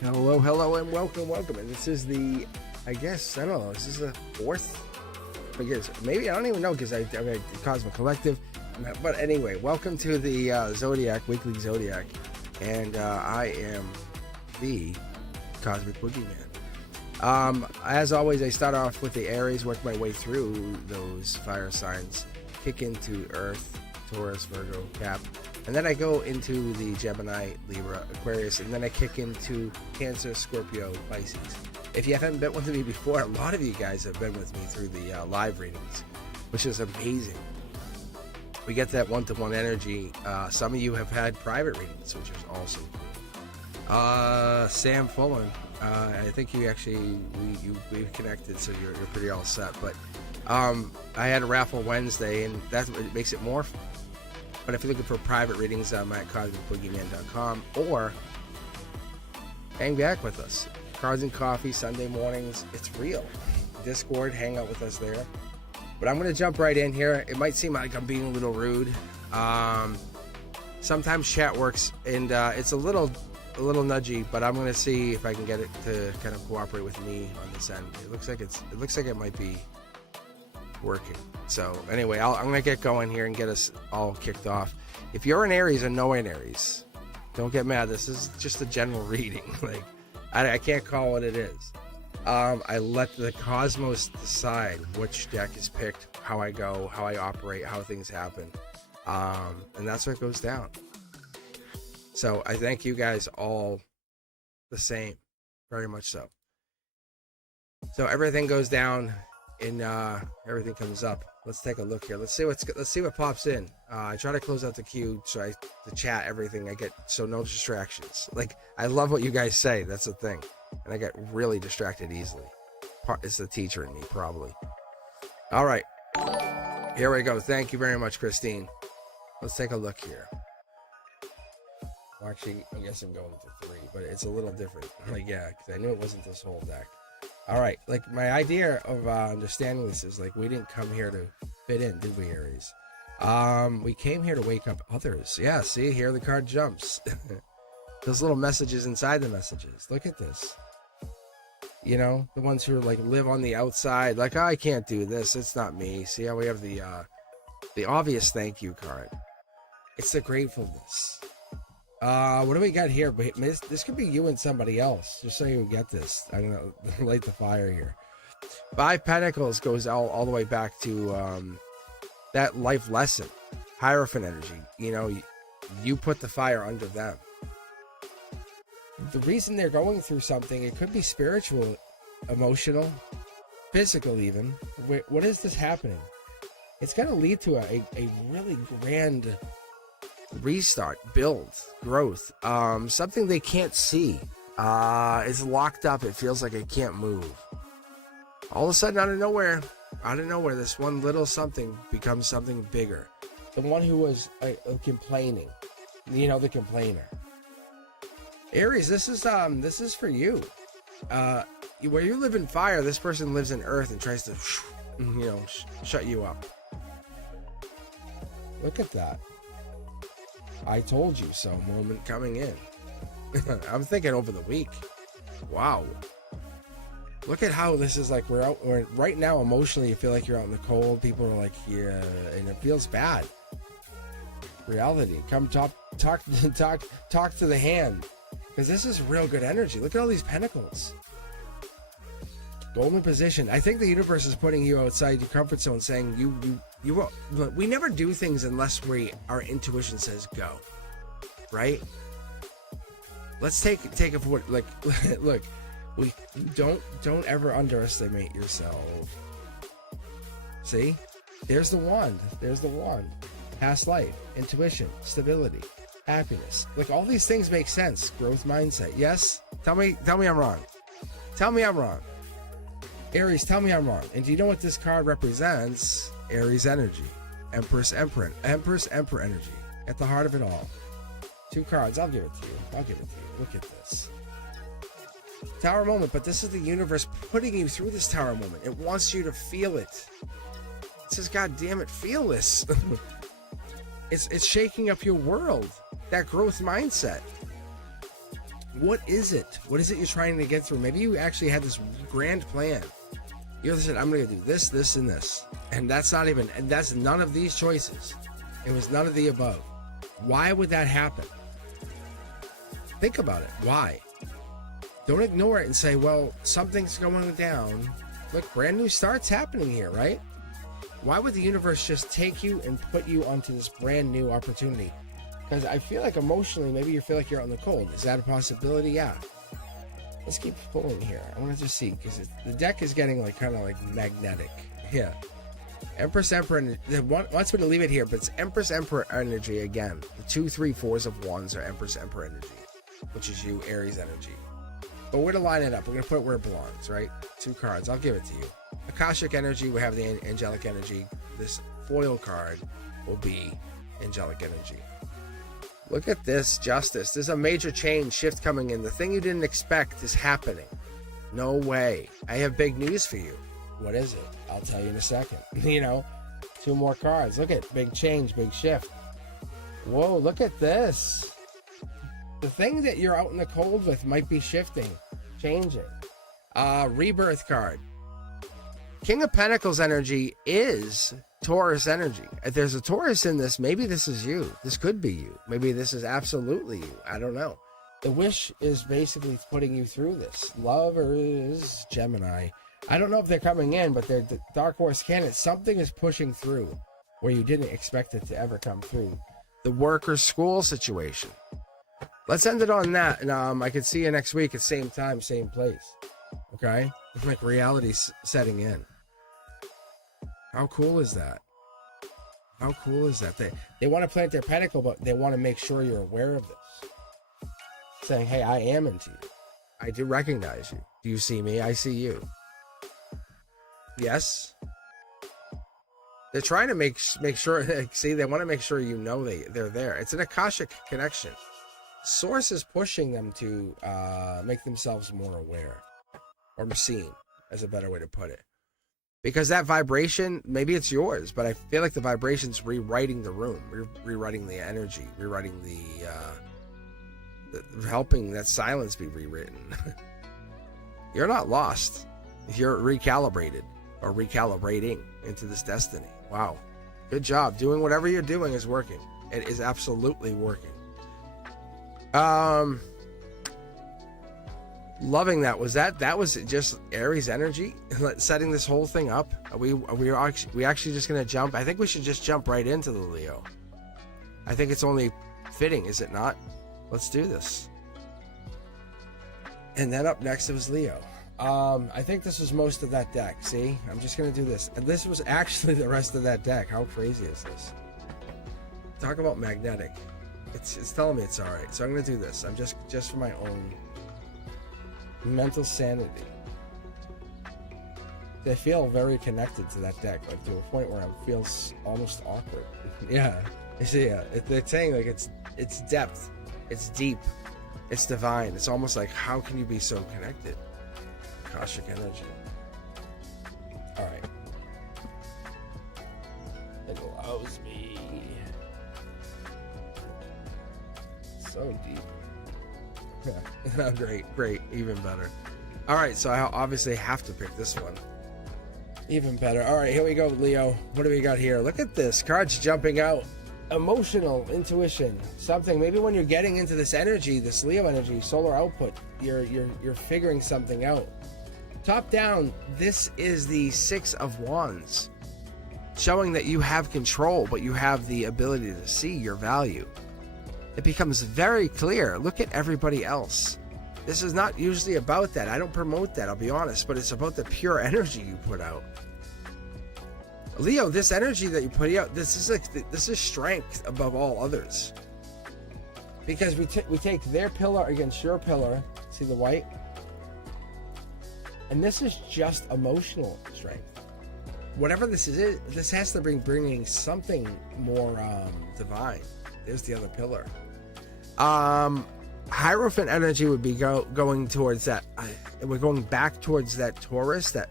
Hello, and welcome. And this is the, I don't know, this is the fourth? I guess, maybe, I don't even know, because I'm a Cosmic Collective. But anyway, welcome to the Zodiac, Weekly Zodiac. And I am the Cosmic Boogeyman. As always, I start off with the Aries, work my way through those fire signs, kick into Earth, Taurus, Virgo, Cap. And then I go into the Gemini, Libra, Aquarius, and then I kick into Cancer, Scorpio, Pisces. If you haven't been with me before, a lot of you guys have been with me through the live readings, which is amazing. We get that one-to-one energy. Some of you have had private readings, which is awesome. Sam Fullen, I think you actually, we've connected, so you're pretty all set. But I had a raffle Wednesday, and that's what makes it more fun. But if you're looking for private readings, I'm at cosmicboogeyman.com, or hang back with us. Cards and Coffee, Sunday mornings. It's real. Discord, hang out with us there. But I'm going to jump right in here. It might seem like I'm being a little rude. Sometimes chat works, and it's a little nudgy, but I'm going to see if I can get it to kind of cooperate with me on this end. It looks like it might be working. So anyway, I'm gonna get going here and get us all kicked off. If you're an Aries or know an Aries, don't get mad. This is just a general reading. Like I can't call what it is. I let the cosmos decide which deck is picked, how I go, how I operate, how things happen, and that's what goes down. So I thank you guys all the same, very much so. So everything goes down and everything comes up. Let's take a look here. Let's see what pops in. I try to close out the queue so the chat, everything I get, so no distractions. Like, I love what you guys say. That's the thing, and I get really distracted easily. It's the teacher in me, probably. All right, here we go. Thank you very much, Christine. Let's take a look here. Well, actually, I guess I'm going to 3, but it's a little different. Like, yeah, because I knew it wasn't this whole deck. All right, like my idea of understanding this is like we didn't come here to fit in, did we, Aries? We came here to wake up others. Yeah, see, here the card jumps. Those little messages inside the messages. Look at this. You know, the ones who like live on the outside, like, oh, I can't do this. It's not me. See how we have the obvious thank you card. It's the gratefulness. What do we got here? This could be you and somebody else, just so you get this. I don't know, light the fire here. 5 Pentacles goes all the way back to that life lesson, Hierophant energy. You know, you put the fire under them. The reason they're going through something, it could be spiritual, emotional, physical even. What is this happening? It's going to lead to a really grand restart, build, growth, something they can't see. It's locked up. It feels like it can't move. All of a sudden, out of nowhere, this one little something becomes something bigger. The one who was complaining, you know, the complainer. Aries, this is for you. Where you live in fire, this person lives in earth and tries to, shut you up. Look at that. I told you so moment coming in. I'm thinking over the week. Wow. Look at how this is like we're right now emotionally. You feel like you're out in the cold. People are like, yeah, and it feels bad. Reality. Come talk to the hand. Because this is real good energy. Look at all these pentacles. Golden position. I think the universe is putting you outside your comfort zone, saying we never do things unless our intuition says go, right? Let's take it for what, like, look, we don't ever underestimate yourself. See, there's the wand. Past life, intuition, stability, happiness. Like, all these things make sense. Growth mindset. Yes. Tell me I'm wrong. Tell me I'm wrong. Aries, tell me I'm wrong. And do you know what this card represents? Aries energy. Empress, Emperor energy. At the heart of it all. 2 cards. I'll give it to you. Look at this. Tower moment. But this is the universe putting you through this tower moment. It wants you to feel it. It says, God damn it, feel this. It's shaking up your world. That growth mindset. What is it? What is it you're trying to get through? Maybe you actually had this grand plan. You said, I'm going to do this, this, and this. And that's not even, and that's none of these choices. It was none of the above. Why would that happen? Think about it. Why? Don't ignore it and say, well, something's going down. Look, brand new starts happening here, right? Why would the universe just take you and put you onto this brand new opportunity? Because I feel like emotionally, maybe you feel like you're on the cold. Is that a possibility? Yeah. Let's keep pulling here. I want to just see, because the deck is getting like kind of like magnetic. Yeah. Empress, Emperor, and it wants me to leave it here, but it's Empress, Emperor energy again. The 2, 3, 4s of wands are Empress, Emperor energy, which is you, Aries energy. But we're to line it up. We're going to put it where it belongs, right? 2 cards. I'll give it to you. Akashic energy, we have the angelic energy. This foil card will be angelic energy. Look at this, Justice. There's a major change, shift coming in. The thing you didn't expect is happening. No way. I have big news for you. What is it? I'll tell you in a second. 2 more cards. Look at big change, big shift. Whoa, look at this. The thing that you're out in the cold with might be shifting, changing. Rebirth card. King of Pentacles energy is Taurus energy. If there's a Taurus in this, maybe this is you. This could be you. Maybe this is absolutely you. I don't know. The wish is basically putting you through this. Lovers, Gemini. I don't know if they're coming in, but they're the Dark Horse Cannon. Something is pushing through where you didn't expect it to ever come through. The work or school situation. Let's end it on that. And I can see you next week at same time, same place. Okay? Like reality setting in. How cool is that? How cool is that? They want to plant their pentacle, but they want to make sure you're aware of this. Saying, hey, I am into you. I do recognize you. Do you see me? I see you. Yes. They're trying to make sure. See, they want to make sure you know they're there. It's an Akashic connection. Source is pushing them to make themselves more aware. Or seen, as a better way to put it. Because that vibration, maybe it's yours, but I feel like the vibration's rewriting the room, rewriting the energy, rewriting helping that silence be rewritten. You're not lost. You're recalibrated or recalibrating into this destiny. Wow. Good job. Doing whatever you're doing is working. It is absolutely working. Loving that. That was just Aries energy setting this whole thing up. We actually just gonna jump. I think we should just jump right into the Leo. I think it's only fitting, is it not? Let's do this. And then up next it was Leo. I think this was most of that deck. See, I'm just gonna do this, and this was actually the rest of that deck. How crazy is this? Talk about magnetic. It's telling me it's all right. So I'm gonna do this. I'm just for my own mental sanity. They feel very connected to that deck, like to a point where I feel almost awkward. Yeah, you see, they're saying like it's depth, it's deep, it's divine. It's almost like, how can you be so connected? Akashic energy. All right, it allows me so deep. Yeah. Great, even better. All right, so I obviously have to pick this one. Even better. All right, here we go, Leo. What do we got here? Look at this. Cards jumping out. Emotional intuition. Something. Maybe when you're getting into this energy, this Leo energy, solar output, you're figuring something out. Top down, this is the 6 of Wands, showing that you have control, but you have the ability to see your value. It becomes very clear. Look at everybody else. This is not usually about that. I don't promote that, I'll be honest, but it's about the pure energy you put out. Leo, this energy that you put out, this is strength above all others. Because we take their pillar against your pillar. See the white? And this is just emotional strength. Whatever this is, this has to bringing something more divine. There's the other pillar. Hierophant energy would be going towards that. We're going back towards that Taurus, that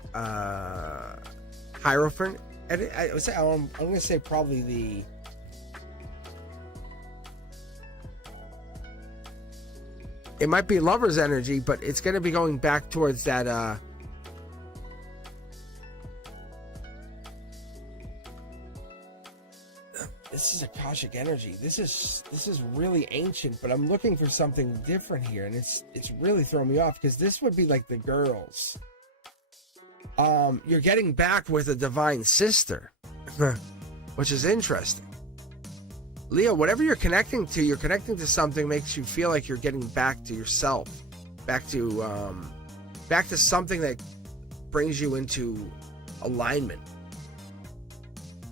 Hierophant. And I'm going to say probably the. It might be lover's energy, but it's going to be going back towards that this is Akashic energy. This is really ancient, but I'm looking for something different here, and it's really throwing me off, because this would be like the girls. You're getting back with a divine sister, which is interesting. Leo, whatever you're connecting to something makes you feel like you're getting back to yourself, back to something that brings you into alignment.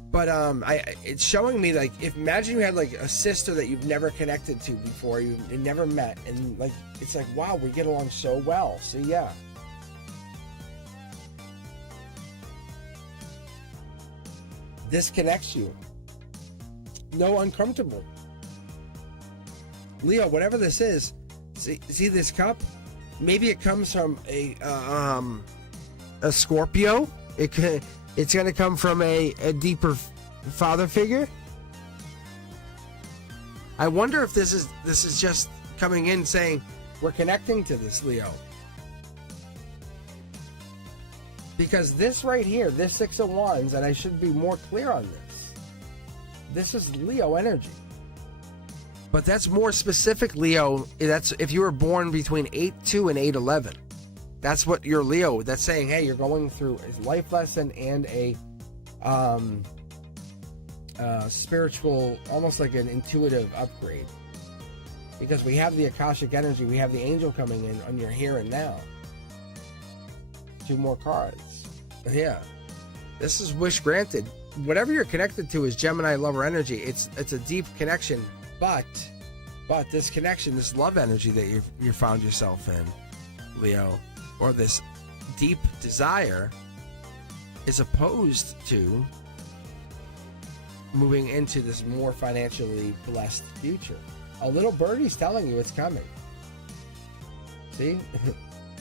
But it's showing me, like, imagine you had like a sister that you've never connected to before, you never met, and like it's like, wow, we get along so well. So yeah. This connects you. No uncomfortable. Leo, whatever this is, see this cup? Maybe it comes from a Scorpio. It's going to come from a deeper father figure. I wonder if this is just coming in saying we're connecting to this, Leo. Because this right here, this Six of Wands, and I should be more clear on this is Leo energy. But that's more specific, Leo. That's if you were born between 8/2 and 8/11. That's what your Leo, that's saying, hey, you're going through a life lesson and a spiritual, almost like an intuitive upgrade. Because we have the Akashic energy, we have the angel coming in on your here and now. 2 more cards. Yeah. This is wish granted. Whatever you're connected to is Gemini lover energy. It's a deep connection, but this connection, this love energy that you found yourself in, Leo, or this deep desire, is opposed to moving into this more financially blessed future. A little birdie's telling you it's coming. See?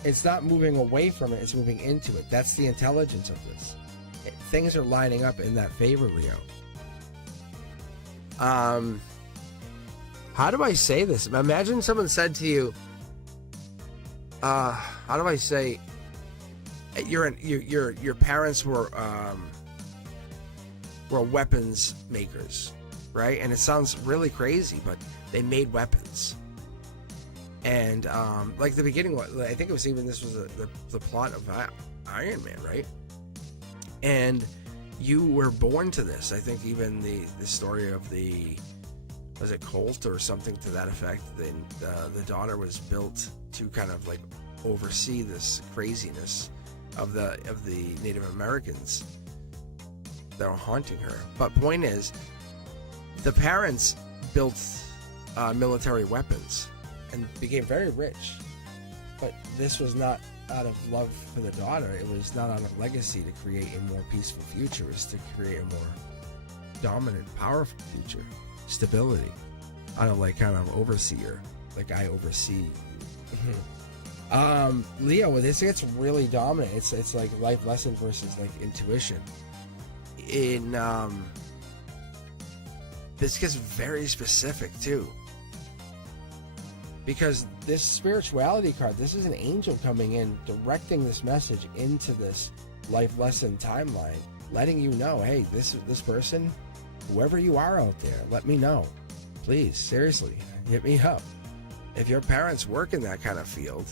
It's not moving away from it, it's moving into it. That's the intelligence of this. Things are lining up in that favor, Leo. How do I say this? Imagine someone said to you, how do I say, your parents were weapons makers, right? And it sounds really crazy, but they made weapons. And like the beginning, I think it was even, this was the plot of Iron Man, right? And you were born to this. I think even the story of was it Colt or something to that effect? The daughter was built to kind of like oversee this craziness of the Native Americans that were haunting her. But point is, the parents built military weapons and became very rich. But this was not out of love for the daughter. It was not out of legacy to create a more peaceful future. It was to create a more dominant, powerful future. Stability. Out of like kind of overseer. Like I oversee you. Leo, this gets really dominant. It's like life lesson versus like intuition. This gets very specific too. Because this spirituality card, this is an angel coming in, directing this message into this life lesson timeline, letting you know, hey, this person, whoever you are out there, let me know. Please, seriously, hit me up. If your parents work in that kind of field,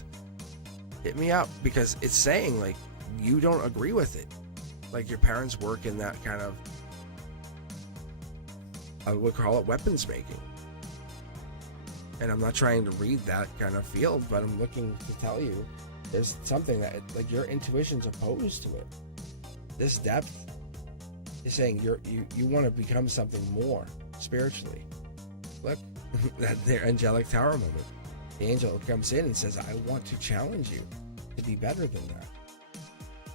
hit me up, because it's saying, like, you don't agree with it. Like, your parents work in that kind of, I would call it weapons making. And I'm not trying to read that kind of field, but I'm looking to tell you there's something that, like, your intuition's opposed to it. This depth is saying you want to become something more spiritually. Look, that their angelic tower moment. The angel comes in and says, I want to challenge you to be better than that.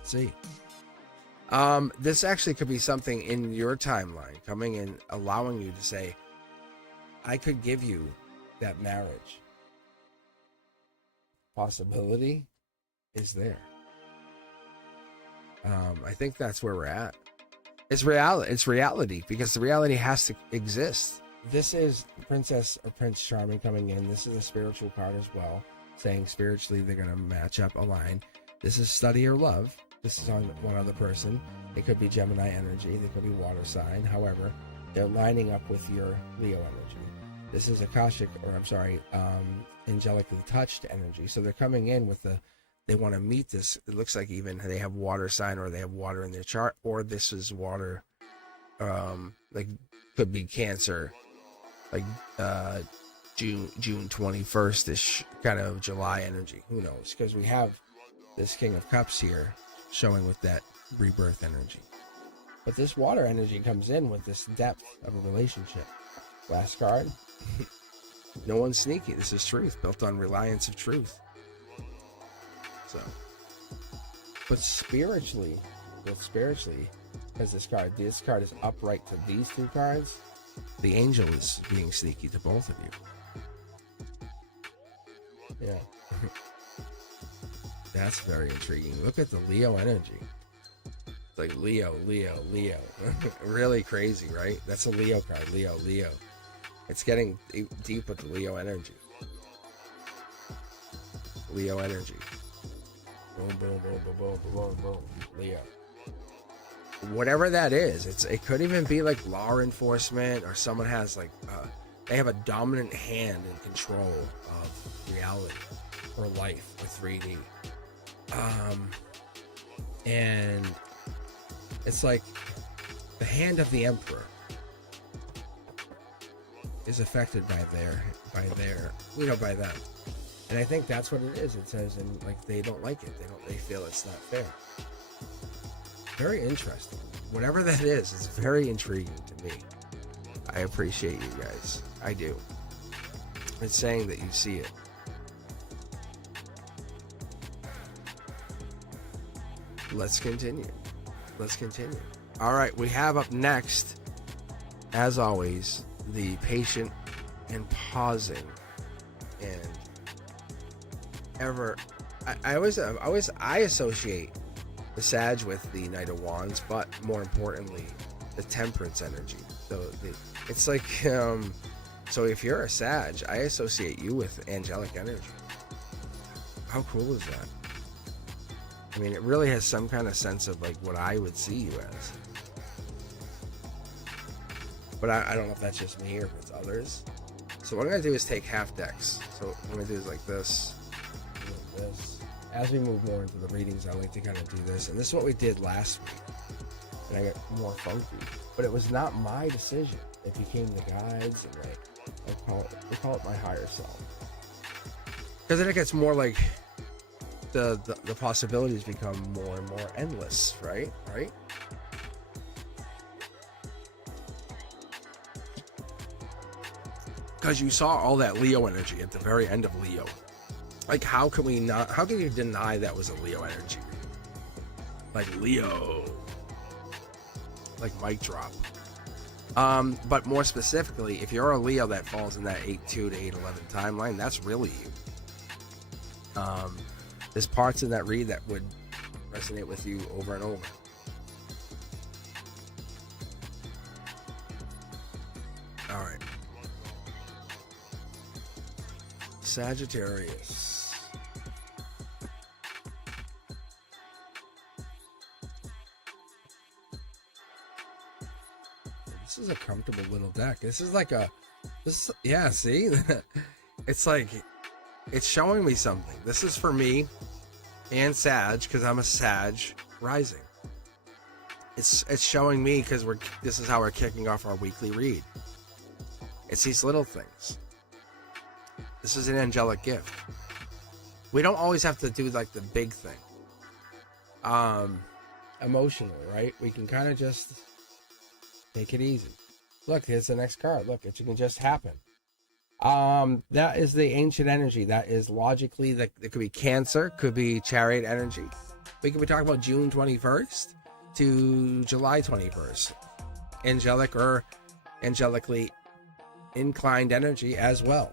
See? This actually could be something in your timeline coming in, allowing you to say, I could give you that marriage. Possibility is there. I think that's where we're at. It's reality because the reality has to exist. this is Princess or Prince Charming coming in. This is a spiritual card as well, saying spiritually they're going to match up, align. This is study or love. This is on one other person. It could be Gemini energy. They could be water sign. However, they're lining up with your Leo energy. This is Akashic, or I'm sorry, angelically touched energy. So they're coming in with they want to meet this. It looks like even they have water sign, or they have water in their chart, or this is water, like could be Cancer, like June 21st ish, kind of July energy. Who knows? Because we have this King of Cups here showing with that rebirth energy. But this water energy comes in with this depth of a relationship. Last card. No one's sneaky. This is truth, built on reliance of truth. So, but spiritually, as this card is upright to these two cards, the angel is being sneaky to both of you. Yeah. That's very intriguing. Look at the Leo energy. It's like Leo. Really crazy, right? That's a Leo card. Leo. It's getting deep with the Leo energy. Leo energy. Boom, boom, boom, boom, boom, boom, boom. Leo. Whatever that is, it could even be like law enforcement, or someone has like they have a dominant hand in control of reality or life or 3D. And it's like the hand of the emperor is affected by them. And I think that's what it is. It says, and like they don't like it. They feel it's not fair. Very interesting. Whatever that is, it's very intriguing to me. I appreciate you guys. I do. It's saying that you see it. Let's continue. All right, we have up next, as always, the patient and pausing, and I associate the Sag with the Knight of Wands, but more importantly, the Temperance energy. So it's like, so if you're a Sag, I associate you with angelic energy. How cool is that? I mean, it really has some kind of sense of like what I would see you as. But I don't know if that's just me or if it's others. So what I'm going to do is take half decks. So what I'm going to do is like this. As we move more into the readings, I like to kind of do this. And this is what we did last week. And I got more funky. But it was not my decision. It became the guides, and like, we call it my higher self. Because then it gets more like the possibilities become more and more endless, right? Because you saw all that Leo energy at the very end of Leo. Like, how can you deny that was a Leo energy? Like Leo. Like mic drop. But more specifically, if you're a Leo that falls in that 8-2 to 8-11 timeline, that's really you. There's parts in that read that would resonate with you over and over. All right. Sagittarius. This is a comfortable little deck. This is like yeah, see? It's like, it's showing me something. This is for me and Sag, because I'm a Sag rising. It's showing me because this is how we're kicking off our weekly read. It's these little things. This is an angelic gift. We don't always have to do like the big thing. Emotionally, right? We can kind of just take it easy. Look, here's the next card. Look, it can just happen. That is the ancient energy. That is logically, that it could be Cancer, could be Chariot energy. We could be talking about June 21st to July 21st. Angelic or angelically inclined energy as well.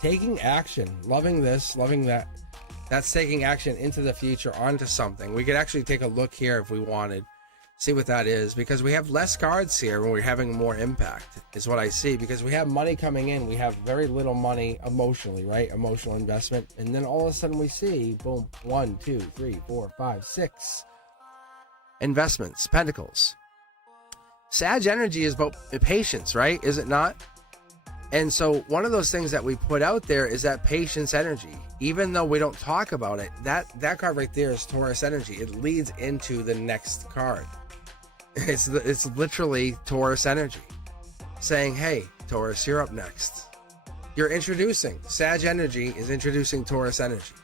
Taking action, loving this, loving that. That's taking action into the future, onto something. We could actually take a look here if we wanted. See what that is, because we have less cards here when we're having more impact, is what I see, because we have money coming in. We have very little money emotionally, right? Emotional investment. And then all of a sudden we see, boom, 1, 2, 3, 4, 5, 6 investments, pentacles. Sag energy is about patience, right? Is it not? And so one of those things that we put out there is that patience energy. Even though we don't talk about it, that card right there is Taurus energy. It leads into the next card. It's literally Taurus energy saying, hey, Taurus, you're up next. You're introducing. Sag energy is introducing Taurus energy.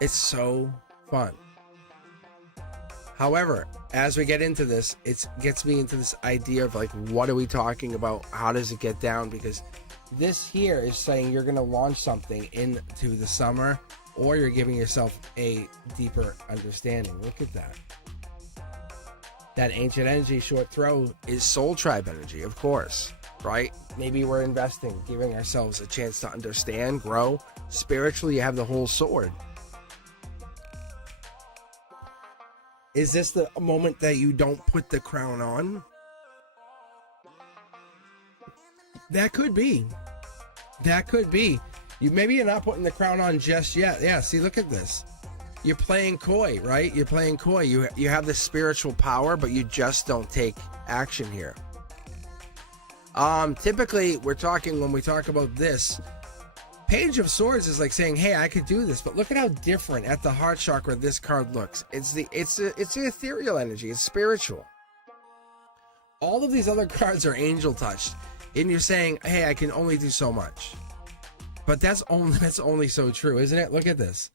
It's so fun. However, as we get into this, it gets me into this idea of like, what are we talking about? How does it get down? Because this here is saying you're going to launch something into the summer, or you're giving yourself a deeper understanding. Look at that. That ancient energy short throw is soul tribe energy, of course, right? Maybe we're investing, giving ourselves a chance to understand, grow. Spiritually, you have the whole sword. Is this the moment that you don't put the crown on? That could be. That could be. Maybe you're not putting the crown on just yet. Yeah, see, look at this. You're playing coy, right? You're playing coy. You have this spiritual power, but you just don't take action here. Typically, when we talk about this, Page of Swords is like saying, hey, I could do this, but look at how different at the heart chakra this card looks. It's the ethereal energy. It's spiritual. All of these other cards are angel touched, and you're saying, hey, I can only do so much. But that's only so true, isn't it? Look at this.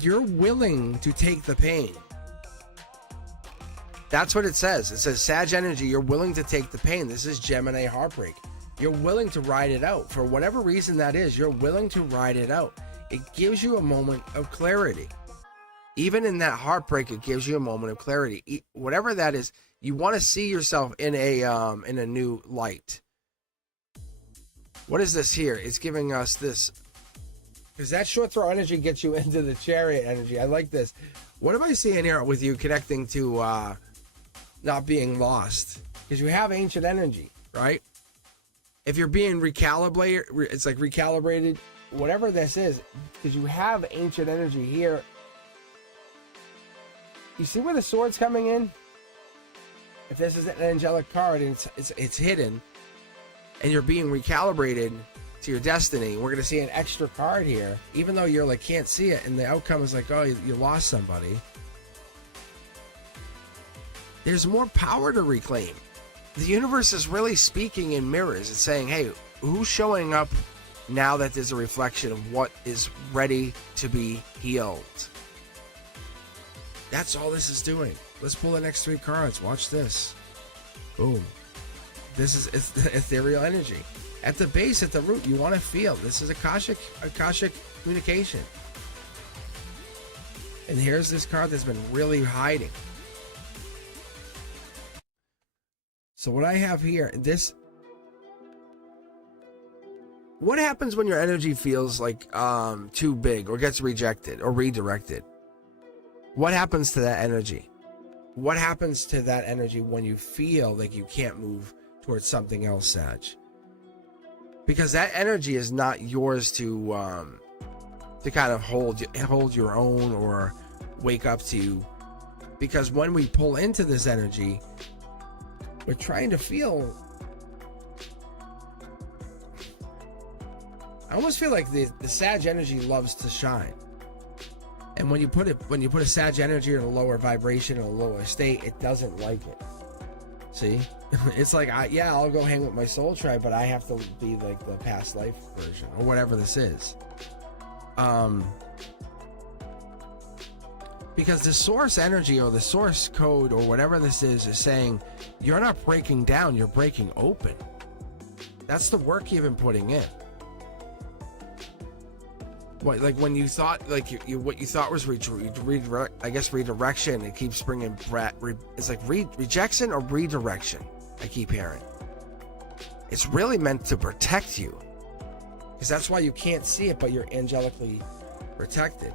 You're willing to take the pain. That's what it says. It says Sag energy, you're willing to take the pain. This is Gemini heartbreak. You're willing to ride it out. For whatever reason that is, you're willing to ride it out. It gives you a moment of clarity. Even in that heartbreak, it gives you a moment of clarity. Whatever that is, you want to see yourself in a new light. What is this here? It's giving us this, because that short throw energy gets you into the Chariot energy. I like this. What am I seeing here with you connecting to not being lost? Because you have ancient energy, right? If you're being recalibrated, it's like recalibrated, whatever this is, because you have ancient energy here. You see where the sword's coming in? If this is an angelic card and it's hidden, and you're being recalibrated to your destiny, we're going to see an extra card here, even though you're like, can't see it, and the outcome is like, oh, you lost somebody. There's more power to reclaim. The universe is really speaking in mirrors. It's saying, hey, who's showing up now that there's a reflection of what is ready to be healed? That's all this is doing. Let's pull the next 3 cards. Watch this. Boom. This is ethereal energy. At the base, at the root, you want to feel. This is Akashic communication. And here's this card that's been really hiding. So what I have here, what happens when your energy feels like too big or gets rejected or redirected? What happens to that energy? What happens to that energy when you feel like you can't move towards something else, Sag? Because that energy is not yours to kind of hold your own or wake up to. Because when we pull into this energy, we're trying to feel. I almost feel like the Sag energy loves to shine. And when you put a Sag energy in a lower vibration, in a lower state, it doesn't like it. See? It's like, I'll go hang with my soul tribe, but I have to be like the past life version or whatever this is. Because the source energy or the source code or whatever this is saying, you're not breaking down, you're breaking open. That's the work you've been putting in. What, like when you thought, like what you thought was redirection, it keeps bringing, it's like rejection or redirection. I keep hearing. It's really meant to protect you. Because that's why you can't see it, but you're angelically protected.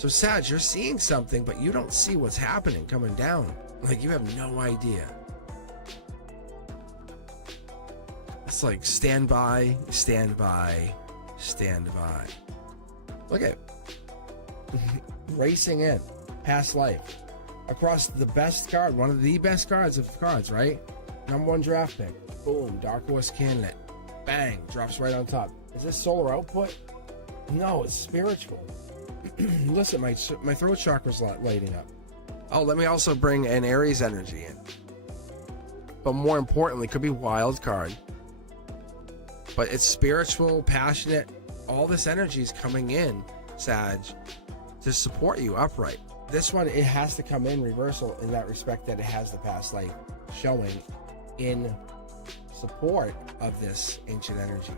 So Sag, you're seeing something, but you don't see what's happening coming down. Like, you have no idea. It's like stand by, stand by, stand by. Look at racing in past life across the best card, one of the best cards of cards, right? #1 draft pick. Boom, Dark Horse candidate. Bang, drops right on top. Is this solar output? No, it's spiritual. Listen, my throat chakra's lighting up. Oh, let me also bring an Aries energy in. But more importantly, could be wild card. But it's spiritual, passionate. All this energy is coming in, Sag, to support you upright. This one, it has to come in reversal in that respect that it has the past life showing in support of this ancient energy.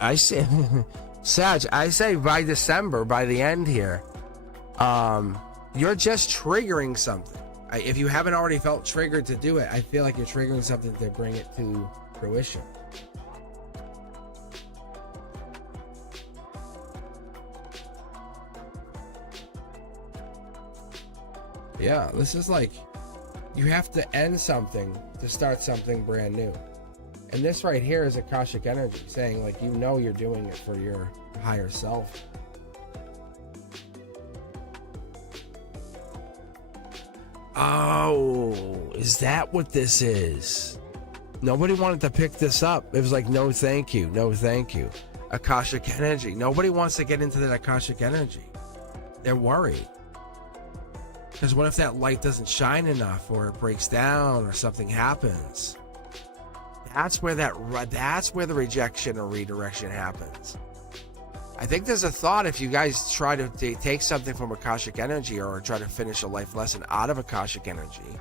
I say, Sag, I say by December, by the end here, you're just triggering something. If you haven't already felt triggered to do it, I feel like you're triggering something to bring it to fruition. Yeah, this is like you have to end something to start something brand new. And this right here is Akashic energy saying, like, you know, you're doing it for your higher self. Oh, is that what this is? Nobody wanted to pick this up. It was like, no, thank you. No, thank you. Akashic energy. Nobody wants to get into that Akashic energy. They're worried. Because what if that light doesn't shine enough, or it breaks down, or something happens? That's where the rejection or redirection happens. I think there's a thought, if you guys try to take something from Akashic energy or try to finish a life lesson out of Akashic energy,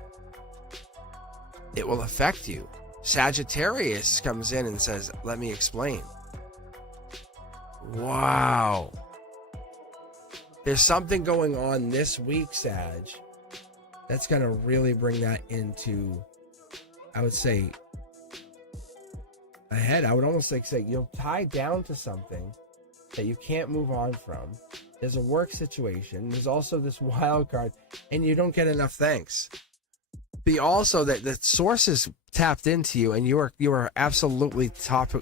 it will affect you. Sagittarius comes in and says, let me explain. Wow. There's something going on this week, Sag, that's going to really bring that into, I would say, ahead. I would almost like say you'll tie down to something that you can't move on from. There's a work situation. There's also this wild card, and you don't get enough thanks. Be also that the source is tapped into you, and you are absolutely top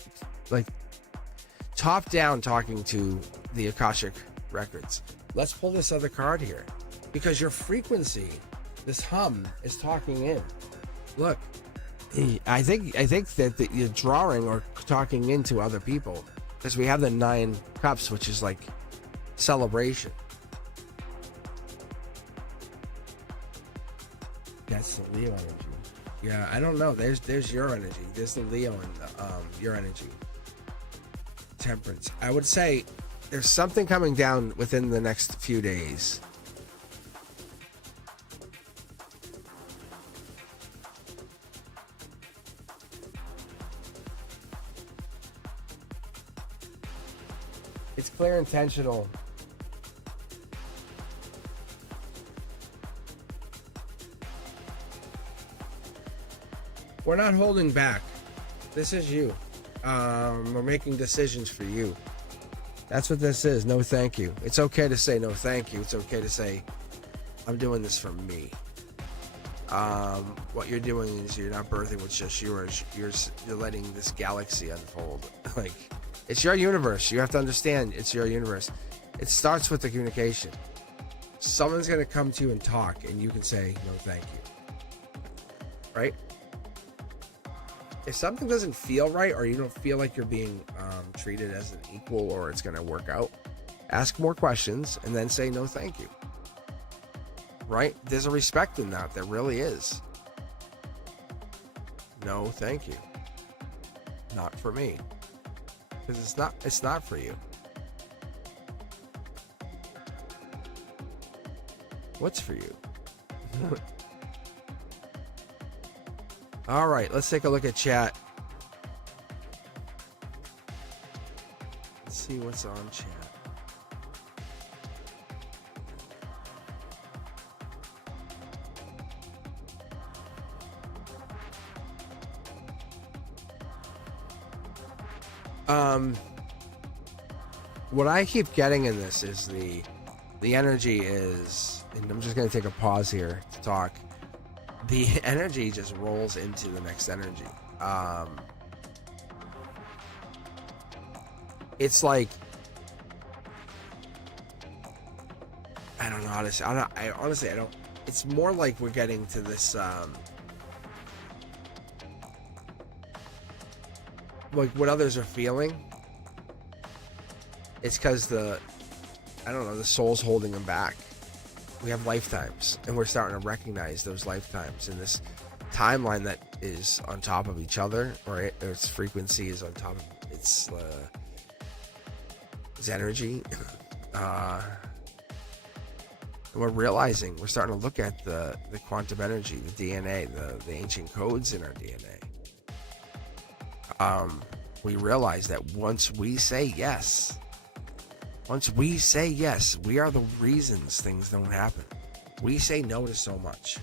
down talking to the Akashic records. Let's pull this other card here, because your frequency, this hum, is talking in. Look, I think that you're drawing or talking into other people, because we have the 9 cups, which is like celebration. That's the Leo energy. Yeah, I don't know. There's your energy. There's the Leo and your energy. Temperance. I would say there's something coming down within the next few days. It's clear, intentional. We're not holding back. This is you. We're making decisions for you. That's what this is. No, thank you. It's okay to say no, thank you. It's okay to say, I'm doing this for me. What you're doing is you're not birthing what's just yours. You're letting this galaxy unfold. Like, it's your universe. You have to understand, it's your universe. It starts with the communication. Someone's going to come to you and talk, and you can say, no, thank you. Right? If something doesn't feel right, or you don't feel like you're being treated as an equal, or it's going to work out, ask more questions and then say, no, thank you. Right? There's a respect in that. There really is. No, thank you. Not for me. Because it's not for you. What's for you? All right, let's take a look at chat. Let's see what's on chat. what I keep getting in this is the energy is, and I'm just going to take a pause here to talk. The energy just rolls into the next energy. It's like, I don't know how to say. I honestly, I don't. It's more like we're getting to this, like what others are feeling. It's because I don't know, the soul's holding them back. We have lifetimes, and we're starting to recognize those lifetimes in this timeline that is on top of each other, or its frequency is on top of its energy. And we're realizing, we're starting to look at the quantum energy, the DNA, the ancient codes in our DNA. We realize that once we say yes, we are the reasons things don't happen. We say no to so much.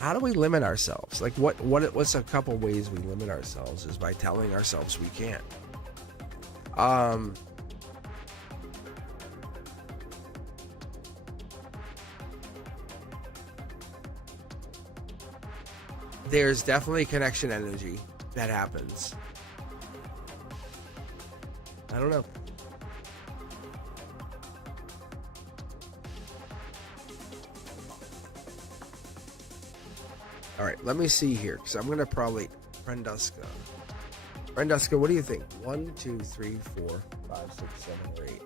How do we limit ourselves? Like what's a couple ways we limit ourselves is by telling ourselves we can't. There's definitely connection energy that happens. I don't know. All right, let me see here, because I'm gonna probably Brenduska, what do you think? 1, 2, 3, 4, 5, 6, 7, or 8.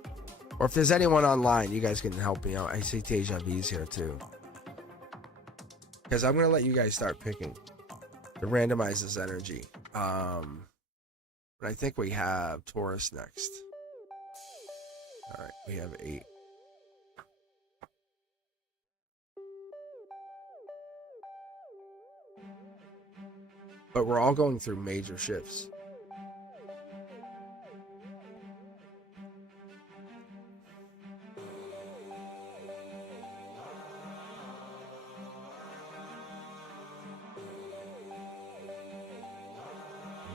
Or if there's anyone online, you guys can help me out. I see Deja V's here too, because I'm gonna let you guys start picking to randomize this energy. But I think we have Taurus next. All right, we have 8. But we're all going through major shifts.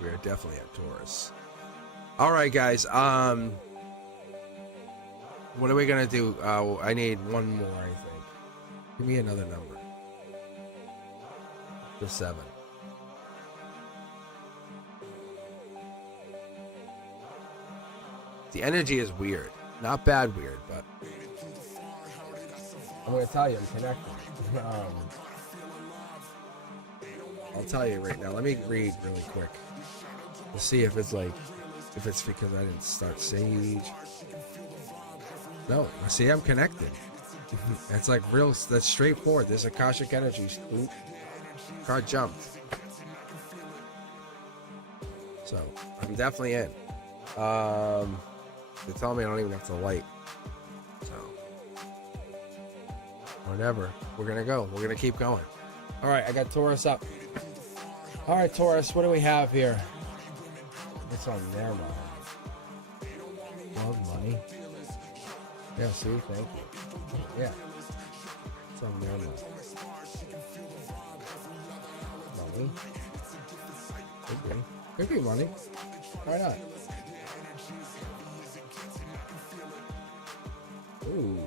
We are definitely at Taurus. All right, guys. What are we gonna do? I need one more, I think. Give me another number. The 7. The energy is weird. Not bad weird, but I'm gonna tell you, I'm connected. I'll tell you right now. Let me read really quick. We'll see if it's because I didn't start Sage. No, see, I'm connected. That's like real, that's straightforward. There's Akashic energy. Oop. Card jumped. So, I'm definitely in. They tell me I don't even have to light. So, whatever. We're gonna go. We're gonna keep going. All right, I got Taurus up. All right, Taurus, what do we have here? It's on their mind. Love money. Yeah, see, thank you. Yeah. It's on their mind. Money. Could be money. Why not? Ooh.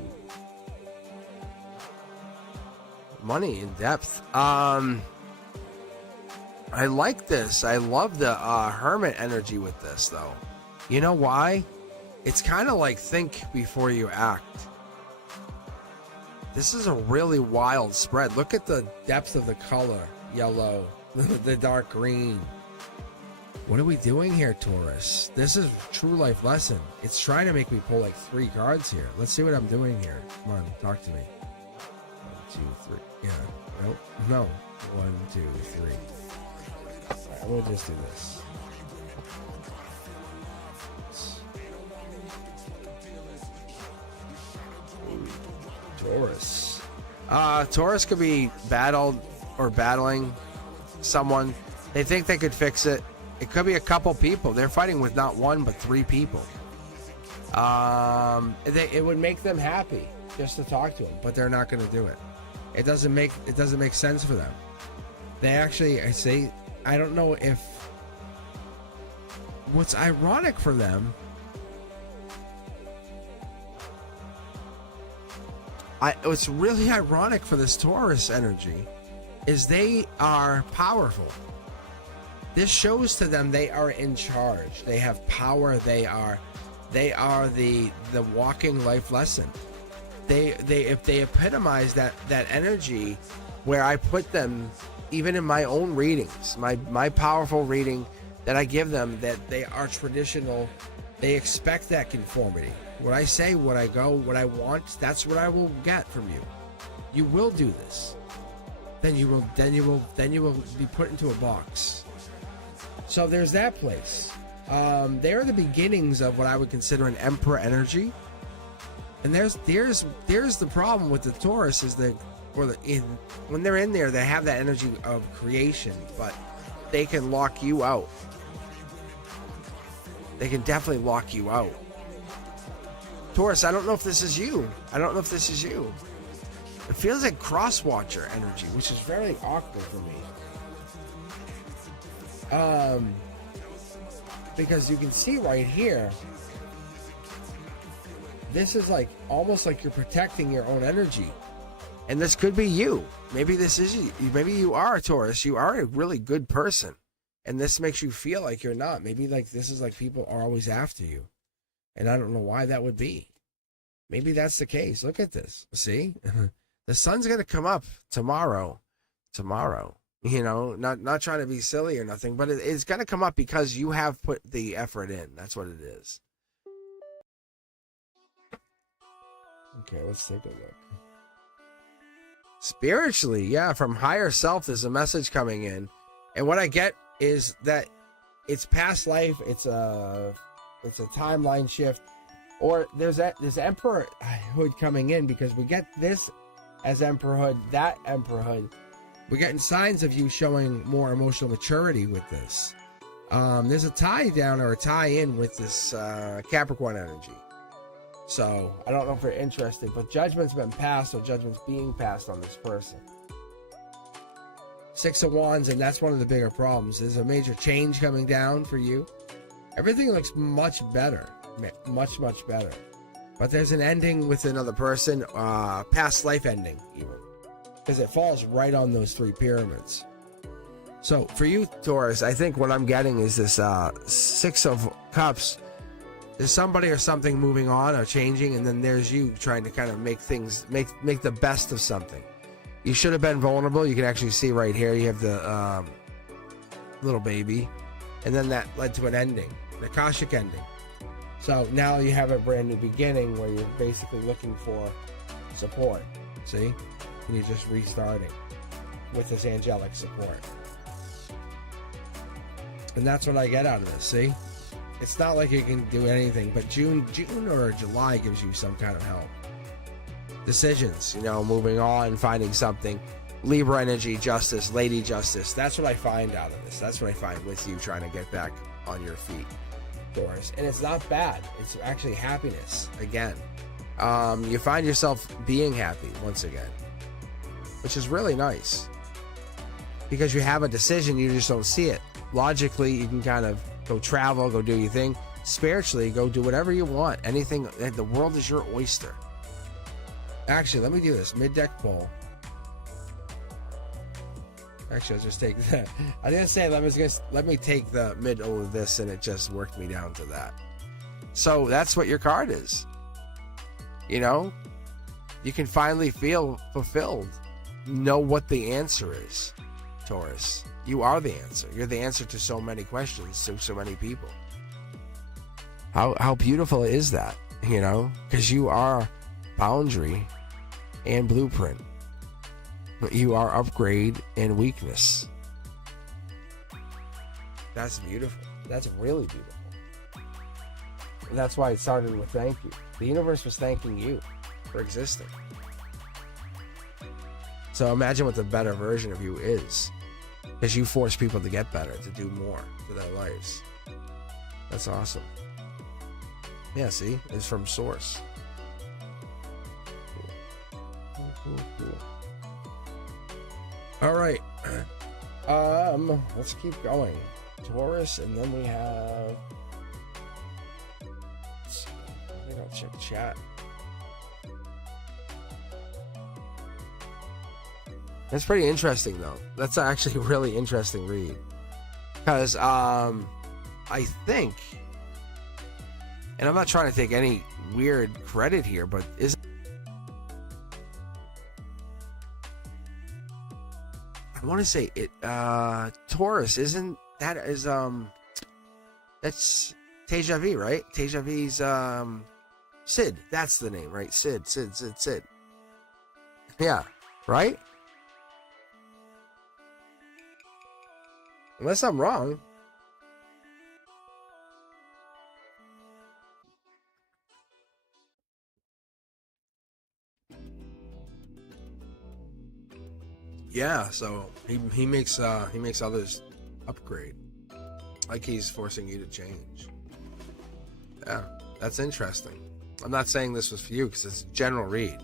Money in depth. I like this. I love the hermit energy with this, though. You know why? It's kind of like think before you act. This is a really wild spread. Look at the depth of the color. Yellow, the dark green. What are we doing here, Taurus? This is a true life lesson. It's trying to make me pull like 3 cards here. Let's see what I'm doing here. Come on, talk to me. 1, 2, 3. Yeah. Nope. No. 1, 2, 3. Alright, we'll just do this. Taurus. Taurus could be battled or battling someone. They think they could fix it. It could be a couple people. They're fighting with not 1 but 3 people. It would make them happy just to talk to them, but they're not going to do it. It doesn't make sense for them. They actually, I don't know if what's ironic for them What's really ironic for this Taurus energy is they are powerful. This shows to them they are in charge. They have power. They are the walking life lesson. If they epitomize that energy, where I put them, even in my own readings, my powerful reading that I give them, that they are traditional. They expect that conformity. What I say, what I go, what I want, that's what I will get from you. You will do this. Then you will be put into a box. So there's that place. They are the beginnings of what I would consider an emperor energy. And there's the problem with the Taurus is when they're in there, they have that energy of creation, but they can lock you out. They can definitely lock you out. Taurus, I don't know if this is you. It feels like cross-watcher energy, which is very awkward for me. Because you can see right here, this is like almost like you're protecting your own energy. And this could be you. Maybe this is you. Maybe you are a Taurus. You are a really good person. And this makes you feel like you're not. Maybe like this is like people are always after you. And I don't know why that would be. Maybe that's the case. Look at this. See? The sun's going to come up tomorrow. You know, not trying to be silly or nothing, but it's going to come up because you have put the effort in. That's what it is. Okay, let's take a look. Spiritually, yeah, from higher self, there's a message coming in. And what I get is that it's past life, it's a timeline shift, or there's emperorhood coming in, because we get this as emperorhood, that emperorhood. We're getting signs of you showing more emotional maturity with this. There's a tie down or a tie in with this Capricorn energy. So I don't know if you're interested, but judgment's been passed, or judgment's being passed on this person. 6 of Wands, and that's one of the bigger problems. There's a major change coming down for you. Everything looks much better, much better. But there's an ending with another person, past life ending even, because it falls right on those 3 pyramids. So for you, Taurus, I think what I'm getting is this 6 of Cups. There's somebody or something moving on or changing, and then there's you trying to kind of make things, make the best of something. You should have been vulnerable. You can actually see right here, you have the little baby, and then that led to an ending, an Akashic ending. So now you have a brand new beginning where you're basically looking for support. See? And you're just restarting with this angelic support. And that's what I get out of this, see? It's not like you can do anything, but June or July gives you some kind of help. Decisions, you know, moving on, finding something. Libra energy, justice, lady justice. That's what I find out of this. That's what I find with you trying to get back on your feet, Taurus. And it's not bad. It's actually happiness again. You find yourself being happy once again, which is really nice. Because you have a decision, you just don't see it. Logically, you can kind of go travel, go do your thing. Spiritually, go do whatever you want. Anything. The world is your oyster. Actually, let me do this. Mid-deck pull. Actually, I'll just take that. I didn't say let me take the middle of this, and it just worked me down to that. So that's what your card is. You know? You can finally feel fulfilled. Know what the answer is, Taurus. You are the answer. You're the answer to so many questions, to so many people. How beautiful is that? You know? Because you are boundary and blueprint. You are upgrade and weakness. That's beautiful. That's really beautiful. And that's why it started with thank you. The universe was thanking you for existing. So imagine what the better version of you is. Because you force people to get better, to do more for their lives. That's awesome. Yeah, see? It's from source. Cool. All right. Let's keep going. Taurus, and then we have... I think I'll check chat. It's pretty interesting though. That's actually a really interesting read. Because I think, and I'm not trying to take any weird credit here, but I want to say it Taurus, isn't that is that's Teja V, right? Teja V's Sid. That's the name, right? Sid. Yeah, right? Unless I'm wrong. Yeah, so he makes others upgrade, like he's forcing you to change. Yeah, that's interesting. I'm not saying this was for you because it's a general read.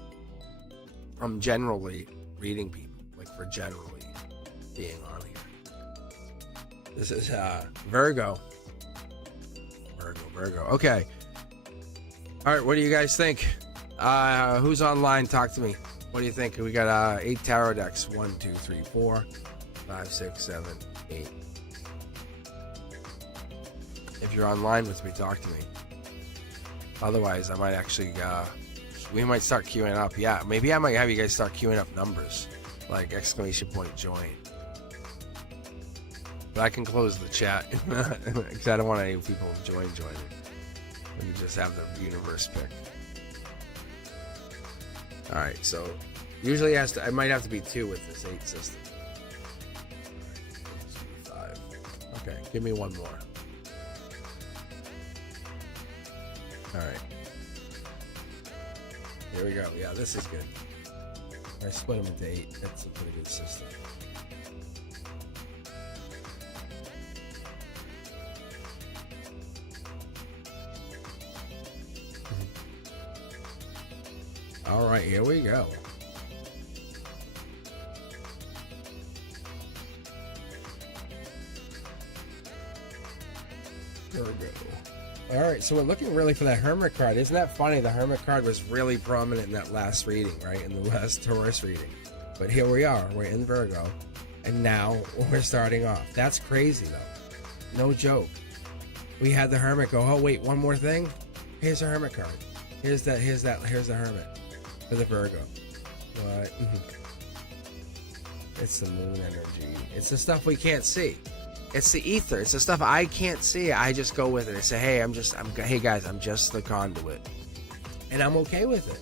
I'm generally reading people, like for generally being on here. This is Virgo. Okay. All right, what do you guys think? Who's online? Talk to me. What do you think? We got 8 tarot decks. 1, 2, 3, 4, 5, 6, 7, 8. If you're online with me, talk to me. Otherwise, I might actually we might start queuing up. Yeah, maybe I might have you guys start queuing up numbers, like ! join. But I can close the chat because I don't want any people joining. Let me just have the universe pick. All right, so usually I might have to be 2 with this 8 system. 5. Okay, give me one more. All right. Here we go. Yeah, this is good. I split them into 8. That's a pretty good system. All right, here we go. There we go. All right, so we're looking really for that Hermit card. Isn't that funny? The Hermit card was really prominent in that last reading, right? In the last Taurus reading. But here we are. We're in Virgo. And now we're starting off. That's crazy, though. No joke. We had the Hermit go, oh, wait, one more thing? Here's the Hermit card. Here's the Hermit. For the Virgo. What? It's the moon energy. It's the stuff we can't see. It's the ether. It's the stuff I can't see. I just go with it. I say, hey, hey guys, I'm just the conduit. And I'm okay with it.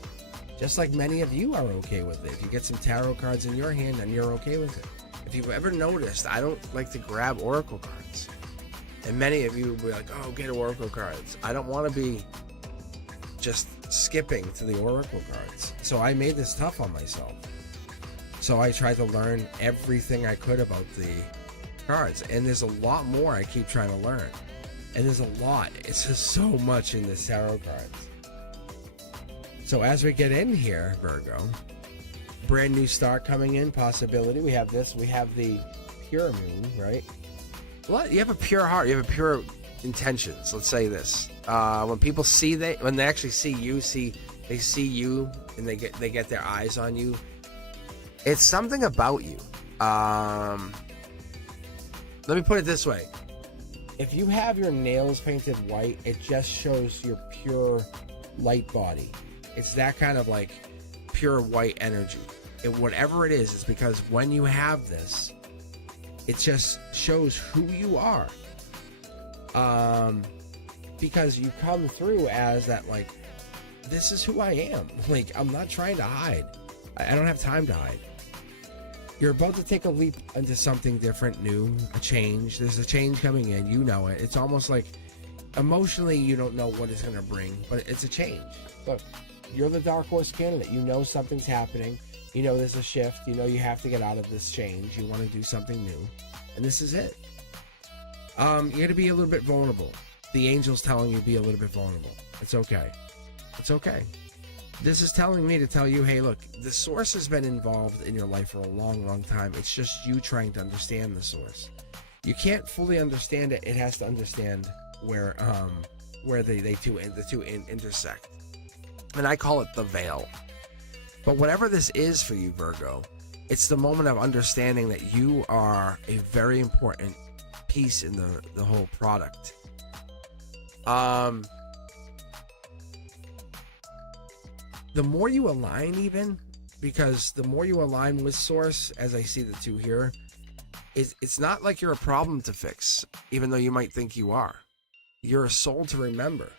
Just like many of you are okay with it. If you get some tarot cards in your hand, then you're okay with it. If you've ever noticed, I don't like to grab oracle cards. And many of you will be like, oh, get oracle cards. I don't want to be just skipping to the oracle cards. So I made this tough on myself. So I tried to learn everything I could about the cards, and there's a lot more I keep trying to learn, and there's a lot. It's just so much in this tarot cards. So as we get in here, Virgo, brand new start coming in, possibility. We have this. We have the pure moon, right? What? You have a pure heart. You have a pure intentions. Let's say this. When people when they actually see you, they see you, and they get their eyes on you. It's something about you. Let me put it this way. If you have your nails painted white, it just shows your pure light body. It's that kind of like pure white energy. Whatever it is, it's because when you have this, it just shows who you are. Because you come through as that, like, this is who I am. Like, I'm not trying to hide. I don't have time to hide. You're about to take a leap into something different, new, a change. There's a change coming in. You know it. It's almost like emotionally you don't know what it's going to bring, but it's a change. Look, you're the dark horse candidate. You know something's happening. You know there's a shift. You know you have to get out of this change. You want to do something new. And this is it. You're going to be a little bit vulnerable. The angel's telling you to be a little bit vulnerable. It's okay. It's okay. This is telling me to tell you, hey, look, the source has been involved in your life for a long, long time. It's just you trying to understand the source. You can't fully understand it. It has to understand where the two intersect. And I call it the veil. But whatever this is for you, Virgo, It's the moment of understanding that you are a very important piece in the whole product. The more you align, even, because the more you align with source, as I see the two here, it's not like you're a problem to fix, even though you might think you are. You're a soul to remember.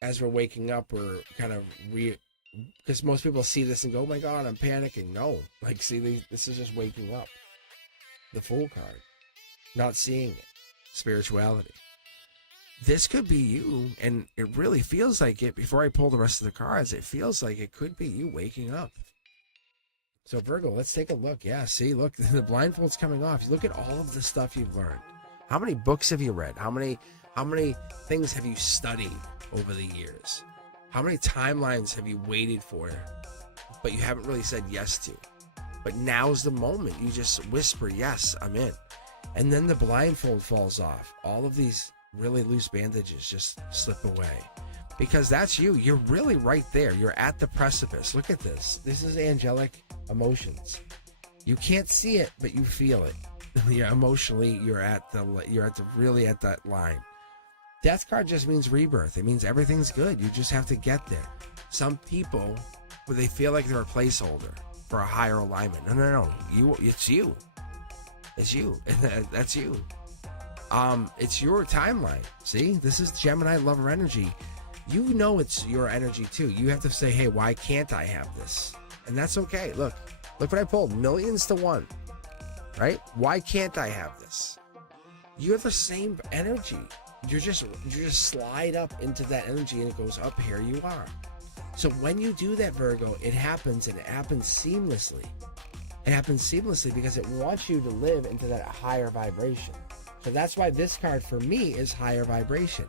As we're waking up, we're kind of because most people see this and go, oh my God, I'm panicking. No, like, see, this is just waking up. The Fool card. Not seeing it. Spirituality. This could be you, and it really feels like it. Before I pull the rest of the cards, it feels like it could be you waking up. So Virgo, let's take a look. Yeah, see, look, the blindfold's coming off. Look at all of the stuff you've learned. How many books have you read? How many things have you studied over the years? How many timelines have you waited for, but you haven't really said yes to? But now's the moment. You just whisper, yes, I'm in. And then the blindfold falls off. All of these really loose bandages just slip away. Because that's you. You're really right there. You're at the precipice. Look at this. This is angelic emotions. You can't see it, but you feel it. Yeah, emotionally, you're really at that line. Death card just means rebirth. It means everything's good. You just have to get there. Some people, where they feel like they're a placeholder for a higher alignment. No. It's you. It's you. That's you. It's your timeline. See, this is Gemini lover energy. You know it's your energy too. You have to say, hey, why can't I have this? And that's okay. Look what I pulled. Millions to one. Right? Why can't I have this? You have the same energy. You just slide up into that energy and it goes up. Here you are. So when you do that, Virgo, it happens, and it happens seamlessly. It happens seamlessly because it wants you to live into that higher vibration. So that's why this card for me is higher vibration.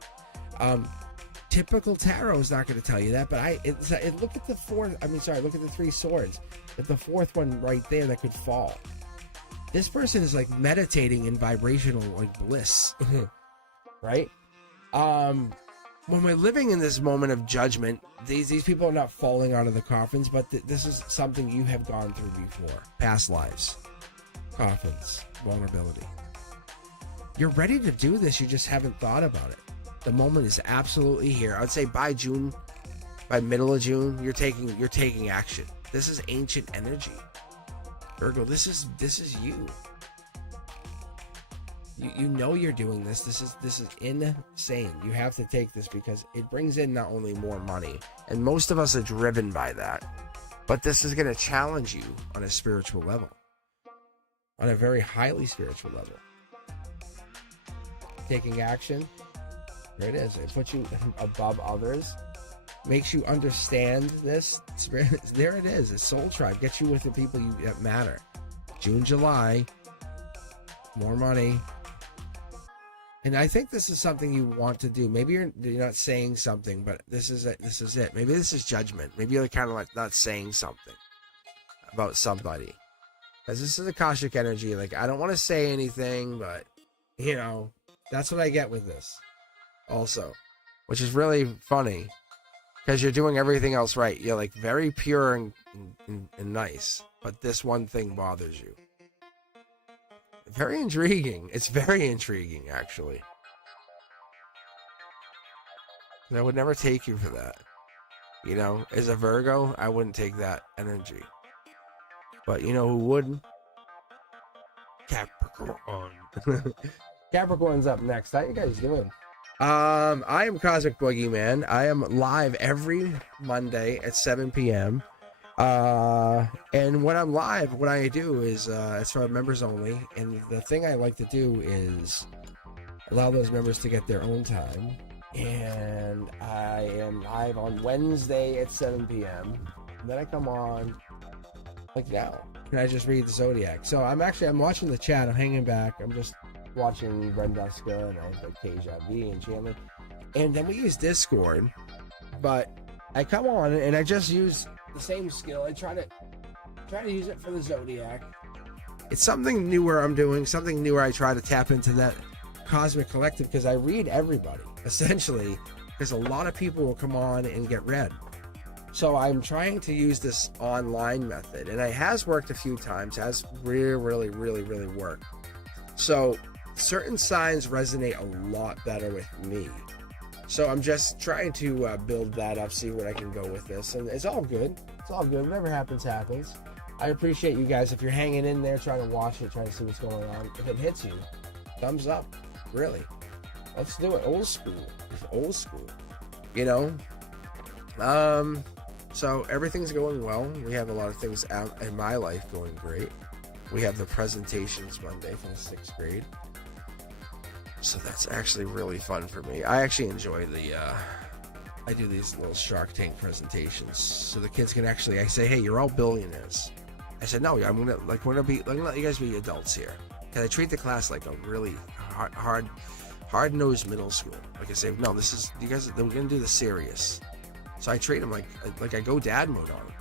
Typical tarot is not going to tell you that, but look at look at the three swords. But the fourth one right there that could fall. This person is like meditating in vibrational like bliss. Right? When we're living in this moment of judgment, these people are not falling out of the coffins, but this is something you have gone through before. Past lives. Coffins. Vulnerability. You're ready to do this, you just haven't thought about it. The moment is absolutely here. I would say by middle of June, you're taking action. This is ancient energy. Virgo, this is you. You know you're doing this. This is insane. You have to take this because it brings in not only more money, and most of us are driven by that, but this is going to challenge you on a spiritual level, on a very highly spiritual level. Taking action, there it is. It puts you above others, makes you understand this. There it is. A soul tribe gets you with the people that matter. June, July, more money. And I think this is something you want to do. Maybe you're not saying something, but this is it. Maybe this is judgment. Maybe you're kind of like not saying something about somebody. Because this is Akashic energy. Like, I don't want to say anything, but, that's what I get with this also. Which is really funny. Because you're doing everything else right. You're like very pure and nice. But this one thing bothers you. Very intriguing. It's very intriguing, actually. I would never take you for that. As a Virgo, I wouldn't take that energy. But you know who would? Capricorn. Capricorn's up next. How you guys doing? I am Cosmic Boogeyman. I am live every Monday at 7 p.m. And when I'm live, what I do is it's for members only, and the thing I like to do is allow those members to get their own time. And I am live on Wednesday at 7 p.m. And then I come on like now, and I just read the Zodiac. So I'm watching the chat. I'm hanging back. I'm just watching Brenduska and I have like Deja V and Chandler, and then we use Discord. But I come on and I just use the same skill. I try to use it for the Zodiac. It's something newer I'm doing, something newer. I try to tap into that cosmic collective because I read everybody essentially, because a lot of people will come on and get read. So I'm trying to use this online method, and it has worked a few times, has really worked. So certain signs resonate a lot better with me. So I'm just trying to build that up, see what I can go with this. And it's all good. It's all good. Whatever happens, happens. I appreciate you guys. If you're hanging in there, trying to watch it, trying to see what's going on. If it hits you, thumbs up. Really. Let's do it. Old school. It's old school. You know? So everything's going well. We have a lot of things out in my life going great. We have the presentations Monday from 6th grade. So that's actually really fun for me. I actually enjoy I do these little Shark Tank presentations. So the kids can actually, I say, hey, you're all billionaires. I said, no, I'm gonna let you guys be adults here. And I treat the class like a really hard-nosed middle school. Like I say, no, you guys, we're gonna do the serious. So I treat them like I go dad mode on them.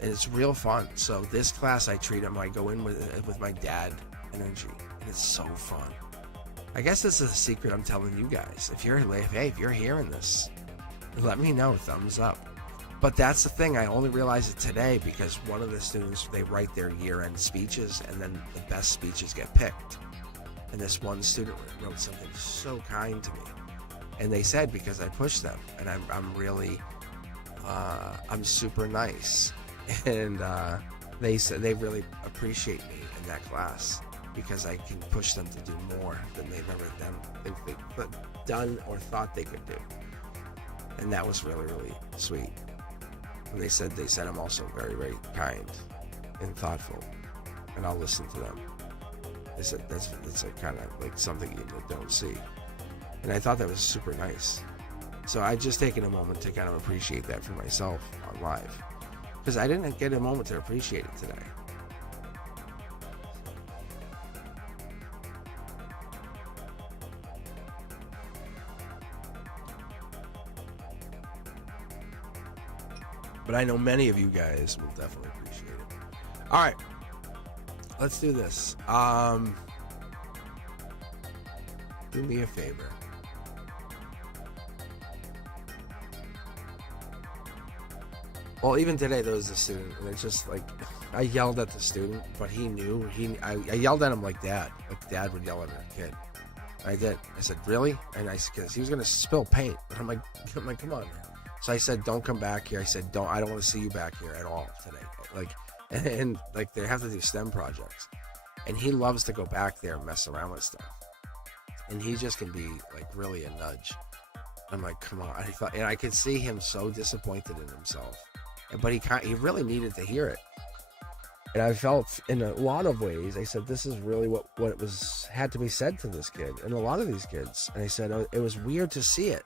And it's real fun. So this class, I treat them, I go in with my dad energy. And it's so fun. I guess this is a secret I'm telling you guys. If you're hearing this, let me know, thumbs up. But that's the thing, I only realized it today because one of the students, they write their year-end speeches and then the best speeches get picked. And this one student wrote something so kind to me. And they said, because I pushed them, and I'm really, I'm super nice. And they said they really appreciate me in that class because I can push them to do more than they've ever done or thought they could do. And that was really sweet. And they said I'm also very kind and thoughtful, and I'll listen to them. They said that's a kind of like something you don't see. And I thought that was super nice. So I just taken a moment to kind of appreciate that for myself on live. Because I didn't get a moment to appreciate it today. But I know many of you guys will definitely appreciate it. All right. Let's do this. Do me a favor. Well, even today there was a student, and it's just like I yelled at the student, but he knew. I yelled at him like dad would yell at a kid. I did. I said, really? And because he was gonna spill paint, and I'm like, come on, man. So I said, don't come back here. I said, I don't want to see you back here at all today. Like, and like they have to do STEM projects, and he loves to go back there and mess around with stuff, and he just can be like really a nudge. I'm like, come on. And I could see him so disappointed in himself. But he really needed to hear it. And I felt in a lot of ways, I said, this is really what had to be said to this kid and a lot of these kids. And I said, it was weird to see it.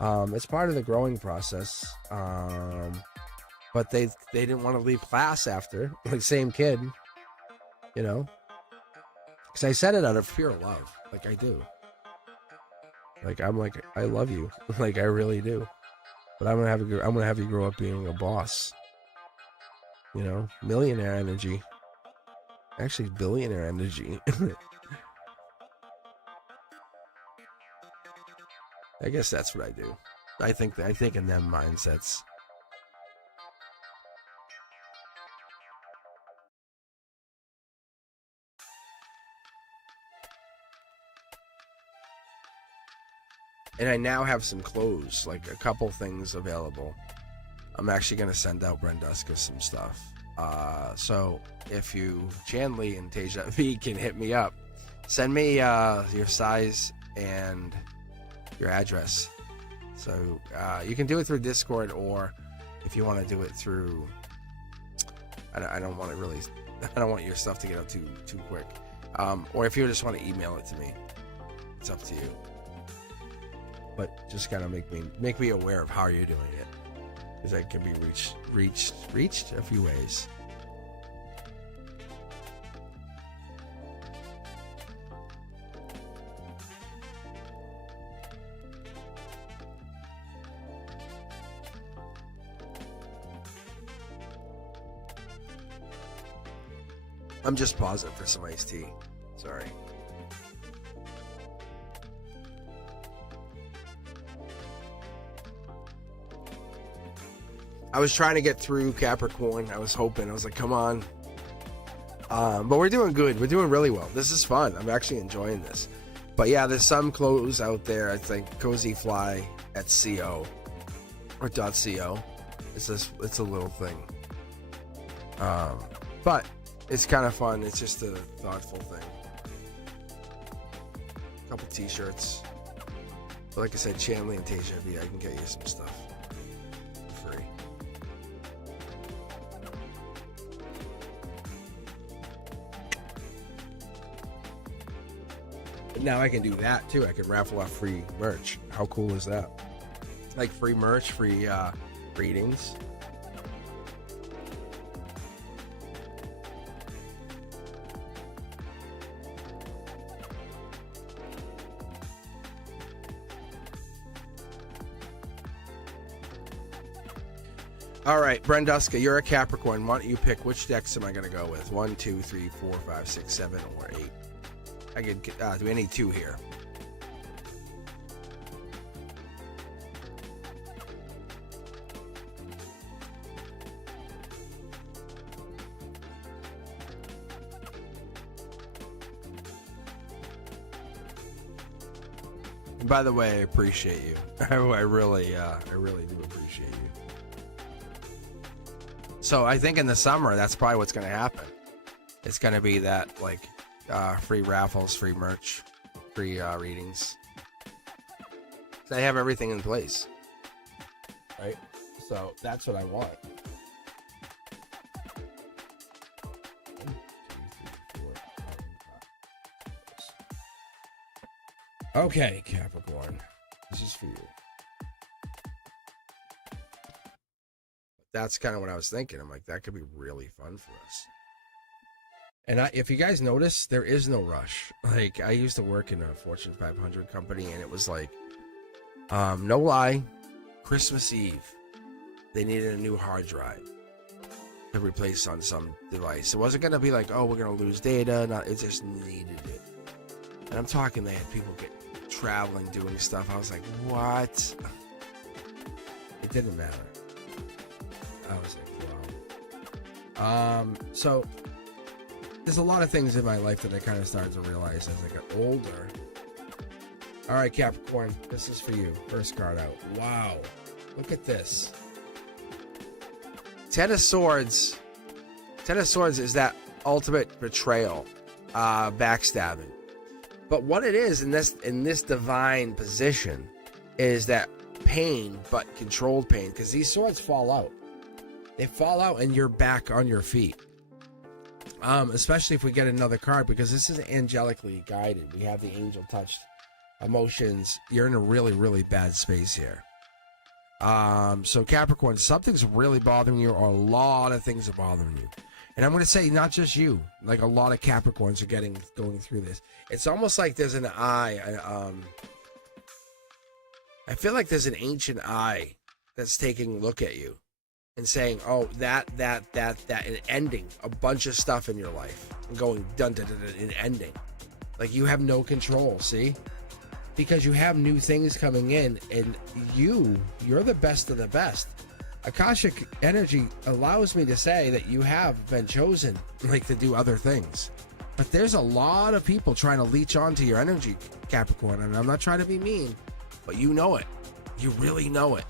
It's part of the growing process. But they didn't want to leave class after, like same kid, you know, because I said it out of pure love. Like I do. Like, I'm like, I love you. Like I really do. But I'm gonna have you grow up being a boss. You know, millionaire energy. Actually, billionaire energy. I guess that's what I do. I think in them mindsets. And I now have some clothes, like a couple things available. I'm actually going to send out Brenduska some stuff. So if you, Chanley and Teja V, can hit me up, send me your size and your address. So you can do it through Discord, or if you want to do it through, I don't want your stuff to get out too quick. Or if you just want to email it to me, it's up to you. But just kind of make me aware of how you're doing it, because I can be reached a few ways. I'm just pausing for some iced tea. Sorry. I was trying to get through Capricorn. I was hoping. I was like, come on. But we're doing good. We're doing really well. This is fun. I'm actually enjoying this. But yeah, there's some clothes out there. I think Cozy Fly at .co or .co. It's a little thing. But it's kind of fun. It's just a thoughtful thing. A couple t-shirts. But like I said, Chanley and Tasia V, I can get you some stuff for free. But now I can do that too. I can raffle off free merch. How cool is that? Like free merch, free readings. All right, Brenduska, you're a Capricorn. Why don't you pick which decks am I going to go with? 1, 2, 3, 4, 5, 6, 7, or 8. I could do any 2 here. And by the way, I appreciate you. I really do appreciate you. So I think in the summer, that's probably what's going to happen. It's going to be that, like, free raffles, free merch, free readings. They have everything in place, right? So that's what I want. 1, 2, 3, 4, 5, 6. Okay, Capricorn, this is for you. That's kind of what I was thinking. I'm like, that could be really fun for us. And if you guys notice, there is no rush. Like, I used to work in a Fortune 500 company, and it was like, no lie, Christmas Eve, they needed a new hard drive to replace on some device. It wasn't going to be like, oh, we're going to lose data. No, it just needed it. And I'm talking, they had people traveling, doing stuff. I was like, what? It didn't matter. I was like, wow. So there's a lot of things in my life that I kind of started to realize as I got older. All right, Capricorn, this is for you. First card out. Wow. Look at this. 10 of Swords. 10 of Swords is that ultimate betrayal, backstabbing. But what it is in this divine position is that pain, but controlled pain, because these swords fall out. They fall out and you're back on your feet. Especially if we get another card, because this is angelically guided. We have the angel touched emotions. You're in a really, really bad space here. So Capricorn, something's really bothering you, or a lot of things are bothering you. And I'm going to say not just you, like a lot of Capricorns are going through this. It's almost like there's an eye. I feel like there's an ancient eye that's taking a look at you and saying, oh, that, and ending a bunch of stuff in your life and going dun and ending. Like you have no control, see? Because you have new things coming in, and you're the best of the best. Akashic energy allows me to say that you have been chosen, like, to do other things. But there's a lot of people trying to leech onto your energy, Capricorn, and I'm not trying to be mean, but you know it. You really know it.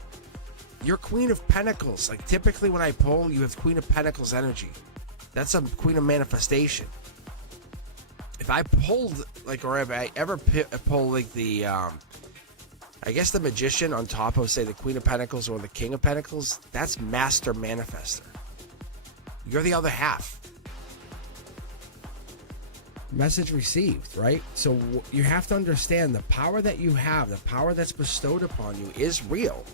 You're Queen of Pentacles. Like, typically when I pull, you have Queen of Pentacles energy. That's a Queen of Manifestation. If I pulled, like, or if I ever pull, like, the, I guess the Magician on top of, say, the Queen of Pentacles or the King of Pentacles, that's Master Manifester. You're the other half. Message received, right? So you have to understand the power that you have, the power that's bestowed upon you is real.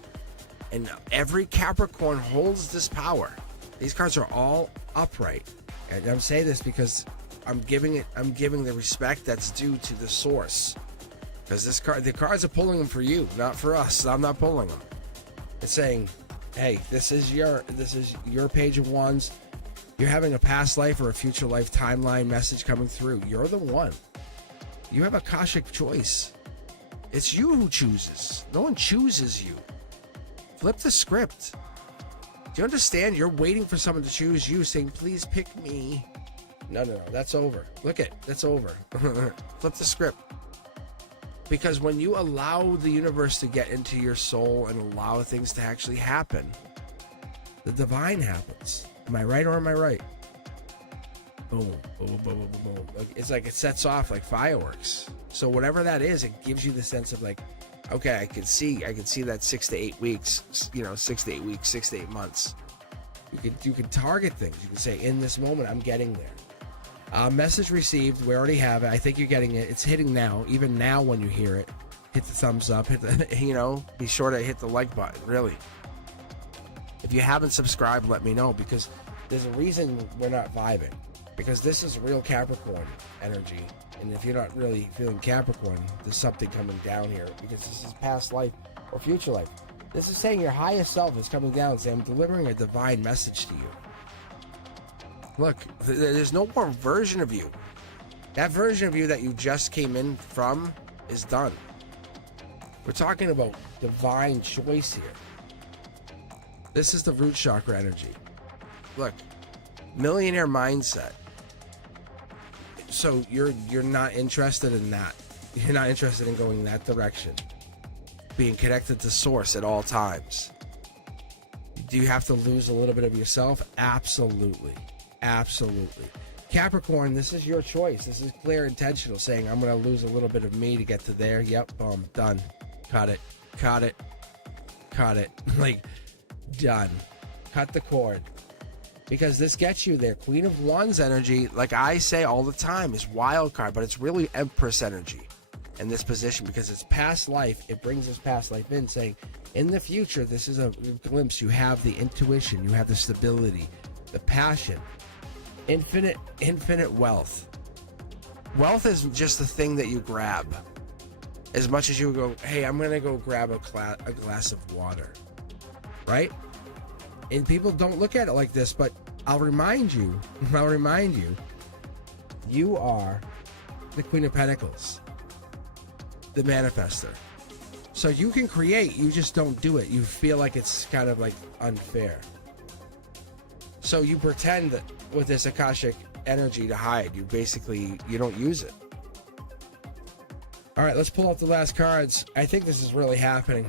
And every Capricorn holds this power. These cards are all upright. And I'm saying this because I'm giving the respect that's due to the source. Because the cards are pulling them for you, not for us. I'm not pulling them. It's saying, hey, this is your Page of Wands. You're having a past life or a future life timeline message coming through. You're the one. You have Akashic choice. It's you who chooses. No one chooses you. Flip the script. Do you understand? You're waiting for someone to choose you, saying, please pick me. No, that's over. Look at, that's over. Flip the script. Because when you allow the universe to get into your soul and allow things to actually happen, the divine happens. Am I right or am I right? Boom, boom, boom, boom, boom, boom. It's like it sets off like fireworks. So whatever that is, it gives you the sense of like, okay, I can see that 6 to 8 weeks, 6 to 8 weeks, 6 to 8 months. You can target things. You can say, in this moment, I'm getting there. Message received. We already have it. I think you're getting it. It's hitting now. Even now, when you hear it, hit the thumbs up. Hit the, be sure to hit the like button. Really. If you haven't subscribed, let me know, because there's a reason we're not vibing. Because this is real Capricorn energy, and if you're not really feeling Capricorn, there's something coming down here, because this is past life or future life. This is saying your highest self is coming down and saying, I'm delivering a divine message to you. Look, there's no more version of you. That version of you that you just came in from is done. We're talking about divine choice here. This is the root chakra energy. Look, millionaire mindset. So you're not interested in that. You're not interested in going that direction. Being connected to source at all times. Do you have to lose a little bit of yourself? Absolutely. Absolutely. Capricorn, this is your choice. This is clear intentional, saying I'm going to lose a little bit of me to get to there. Yep, boom, done. Cut it. Like, done. Cut the cord. Because this gets you there. Queen of Wands energy, like I say all the time, is wild card, but it's really Empress energy in this position, because it's past life. It brings this past life in, saying in the future, this is a glimpse. You have the intuition, you have the stability, the passion, infinite wealth. Wealth is just the thing that you grab. As much as you go, hey, I'm going to go grab a glass of water, right? And people don't look at it like this, but I'll remind you, you are the Queen of Pentacles, the manifester. So you can create, you just don't do it. You feel like it's kind of like unfair. So you pretend that with this Akashic energy to hide. You don't use it. All right, let's pull out the last cards. I think this is really happening.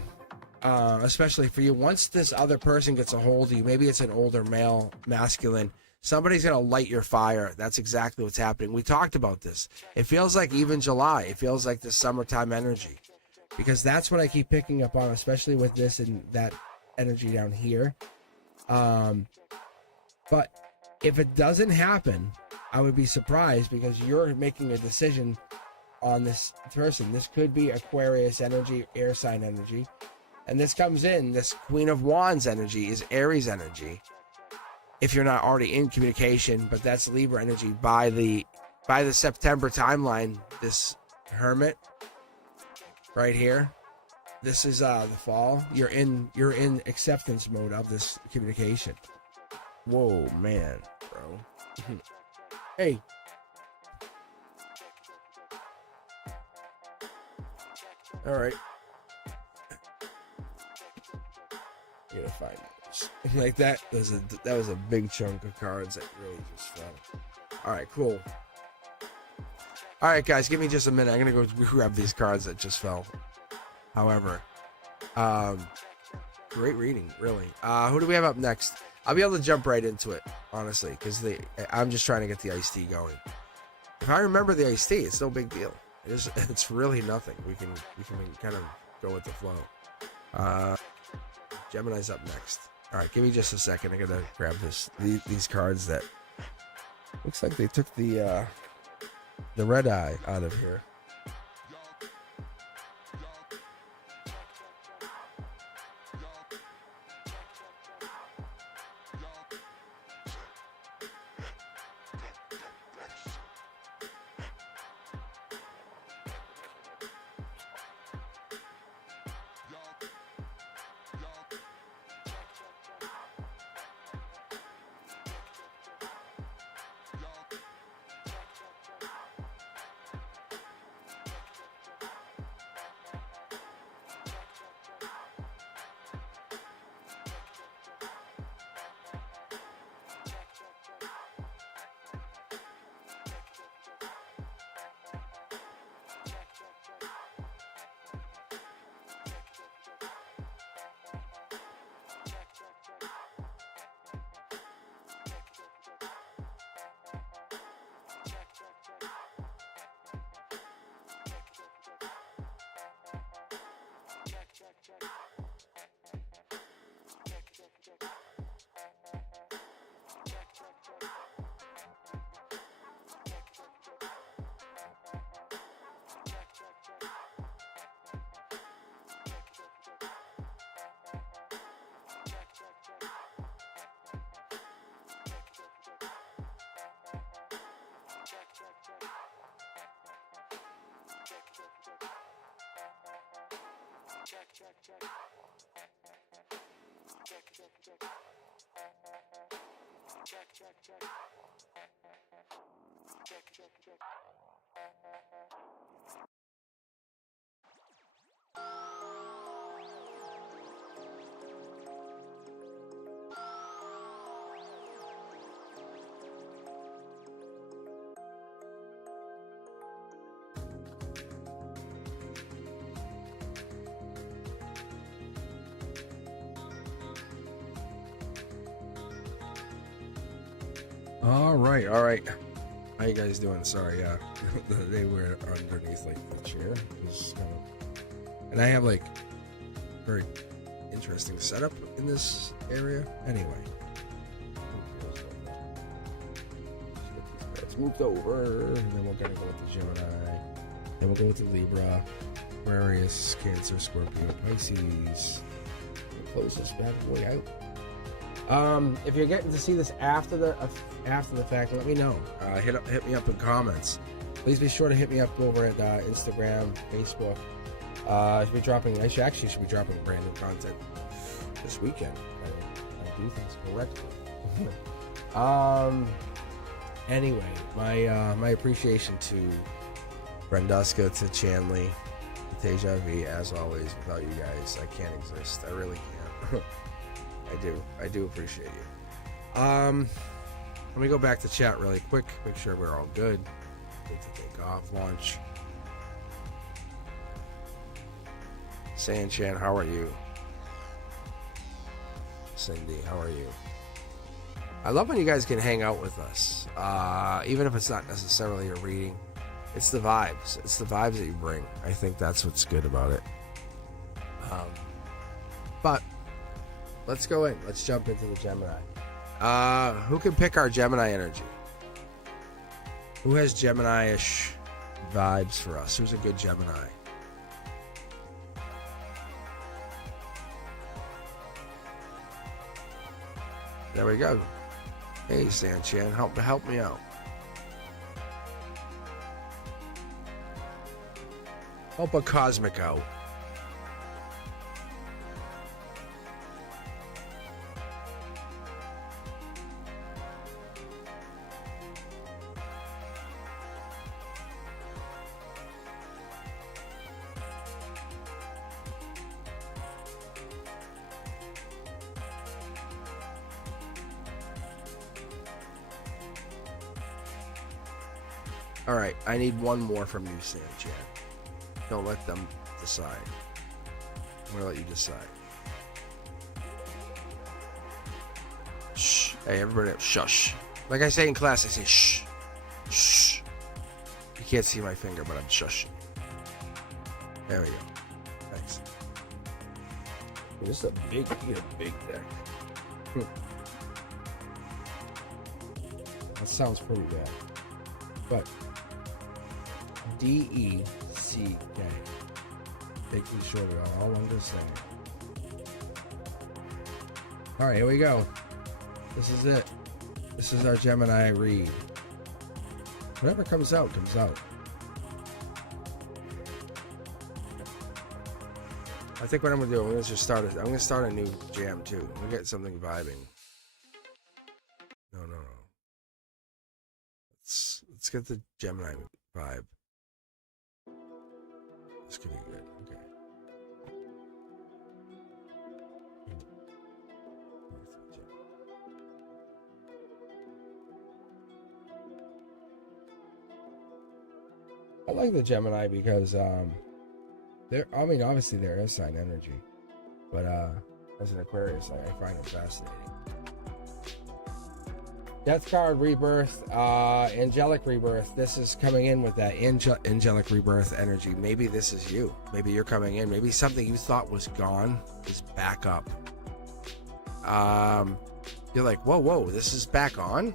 Especially for you. Once this other person gets a hold of you, maybe it's an older male, masculine, somebody's going to light your fire. That's exactly what's happening. We talked about this. It feels like even July. It feels like the summertime energy, because that's what I keep picking up on, especially with this and that energy down here. But if it doesn't happen, I would be surprised, because you're making a decision on this person. This could be Aquarius energy, air sign energy. And this comes in, this Queen of Wands energy is Aries energy. If you're not already in communication, but that's Libra energy by the September timeline. This Hermit right here. This is the fall. You're in acceptance mode of this communication. Whoa, man, bro. Hey. All right. Gonna find those. Like that was a big chunk of cards that really just fell. All right, cool. All right, guys, give me just a minute. I'm gonna go grab these cards that just fell. However, great reading, really. Who do we have up next? I'll be able to jump right into it, honestly, because I'm just trying to get the iced tea going. If I remember the iced tea, it's no big deal. It's really nothing. We can kind of go with the flow. Gemini's up next. All right, give me just a second. I gotta grab these cards that looks like they took the red eye out of here. All right. How you guys doing? Sorry, they were underneath like the chair. It was kind of, and I have like very interesting setup in this area. Anyway, let's moved over, and then we're gonna go with the Gemini. Then we'll go with the Libra, Aquarius, Cancer, Scorpio, Pisces. We'll close this bad boy out. If you're getting to see this after the fact, let me know. Hit me up in comments. Please be sure to hit me up over at Instagram, Facebook. I should be dropping brand new content this weekend. I do things correctly. Anyway, my appreciation to Brenduska, to Chanley, to Deja V, as always. Without you guys, I can't exist. I really can't. I do appreciate you. Let me go back to chat really quick, make sure we're all good. Good to take off, launch. Sanchan, how are you? Cindy, how are you? I love when you guys can hang out with us, even if it's not necessarily a reading. It's the vibes. It's the vibes that you bring. I think that's what's good about it. But let's go in. Let's jump into the Gemini. Who can pick our Gemini energy? Who has Gemini-ish vibes for us? Who's a good Gemini? There we go. Hey, Sanchan, help me out. Help a Cosmic out. All right, I need one more from you, Sanchan. Don't let them decide. I'm gonna let you decide. Shh. Hey, everybody, shush. Like I say in class, I say shh. Shh. You can't see my finger, but I'm shushing. There we go. Thanks. This is a big deck. That sounds pretty bad. But DECK. Making sure we're all understand. All right, here we go. This is it. This is our Gemini read. Whatever comes out, comes out. I think what I'm gonna do, I'm gonna start a new jam too. We'll get something vibing. No. Let's get the Gemini vibe. This could be good. Okay. I like the Gemini because obviously they're air sign energy, but as an Aquarius, I find it fascinating. Death card, rebirth, angelic rebirth. This is coming in with that angelic rebirth energy. Maybe this is you. Maybe you're coming in. Maybe something you thought was gone is back up. You're like, whoa, this is back on?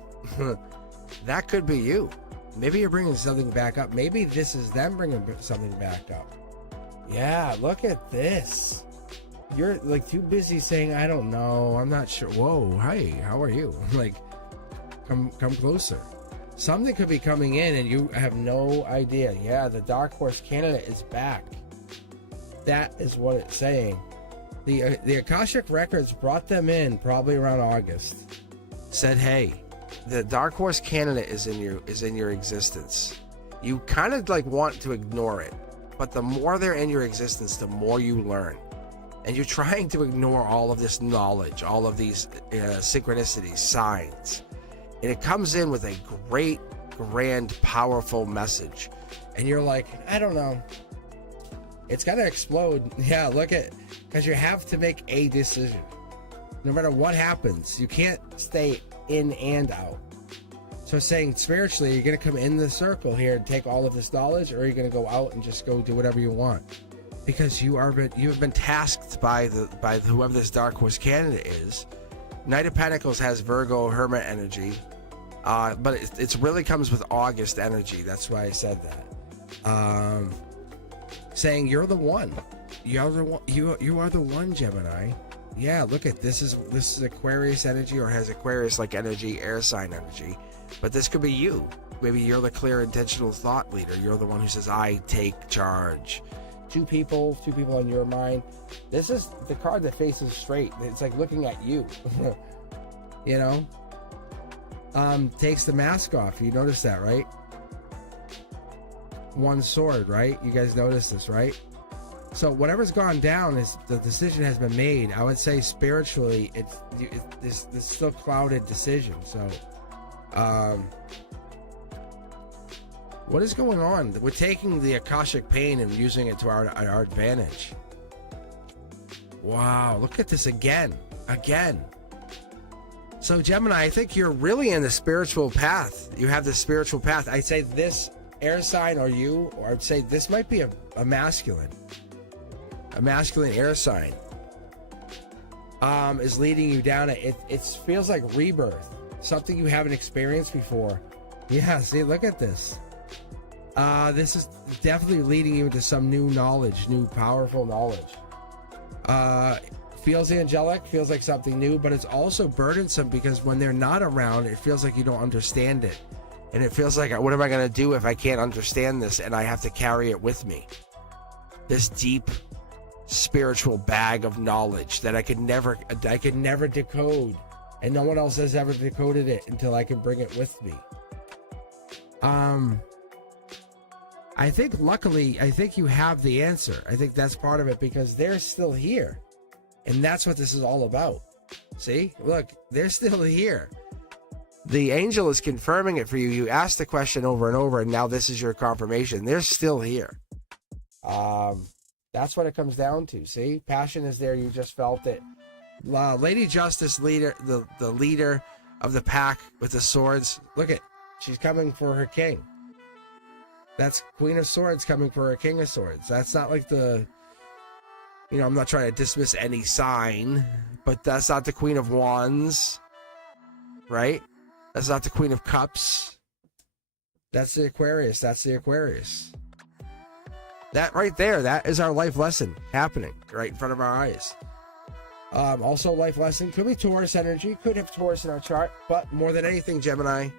That could be you. Maybe you're bringing something back up. Maybe this is them bringing something back up. Yeah, look at this. You're like too busy saying, I don't know, I'm not sure. Whoa, hi, how are you? Like, come closer. Something could be coming in and you have no idea. Yeah, the Dark Horse candidate is back. That is what it's saying. The Akashic records brought them in probably around August. Said, hey, the Dark Horse candidate is in your existence. You kind of like want to ignore it, but the more they're in your existence, the more you learn. And you're trying to ignore all of this knowledge, all of these synchronicities, signs. And it comes in with a great, grand, powerful message. And you're like, I don't know. It's gonna explode. Yeah, look at, because you have to make a decision. No matter what happens, you can't stay in and out. So it's saying spiritually, you're gonna come in the circle here and take all of this knowledge, or you're gonna go out and just go do whatever you want. Because you have been tasked by whoever this Dark Horse candidate is. Knight of Pentacles has Virgo Hermit energy, but it really comes with August energy. That's why I said that. Saying you're the one. You're the one. You are the one, Gemini. Yeah, look at this is Aquarius energy, or has Aquarius like energy, air sign energy. But this could be you. Maybe you're the clear, intentional thought leader. You're the one who says, I take charge. Two people on your mind. This is the card that faces straight. It's like looking at you. You know? Takes the mask off. You notice that, right? One sword, right? You guys notice this, right? So whatever's gone down, is the decision has been made. I would say spiritually, it's still clouded decision. So, what is going on? We're taking the Akashic pain and using it to our advantage. Wow, look at this again. So Gemini, I think you're really in the spiritual path. You have the spiritual path. I'd say this air sign, or I'd say this might be a masculine air sign, is leading you down. It feels like rebirth, something you haven't experienced before. Yeah, see, look at this. This is definitely leading you into some new knowledge, new powerful knowledge. Feels angelic, feels like something new, but it's also burdensome, because when they're not around, it feels like you don't understand it. And it feels like, what am I going to do if I can't understand this and I have to carry it with me? This deep spiritual bag of knowledge that I could never decode, and no one else has ever decoded it until I can bring it with me. I think luckily, you have the answer. I think that's part of it, because they're still here. And that's what this is all about. See, look, they're still here. The angel is confirming it for you. You asked the question over and over, and now this is your confirmation. They're still here. That's what it comes down to. See, passion is there. You just felt it. Lady Justice, leader, the leader of the pack with the swords. Look at, she's coming for her king. That's Queen of Swords coming for her King of Swords. That's not like I'm not trying to dismiss any sign, but that's not the Queen of Wands, right? That's not the Queen of Cups. That's the Aquarius. That right there, that is our life lesson happening right in front of our eyes. Also, life lesson could be Taurus energy, could have Taurus in our chart, but more than anything, Gemini,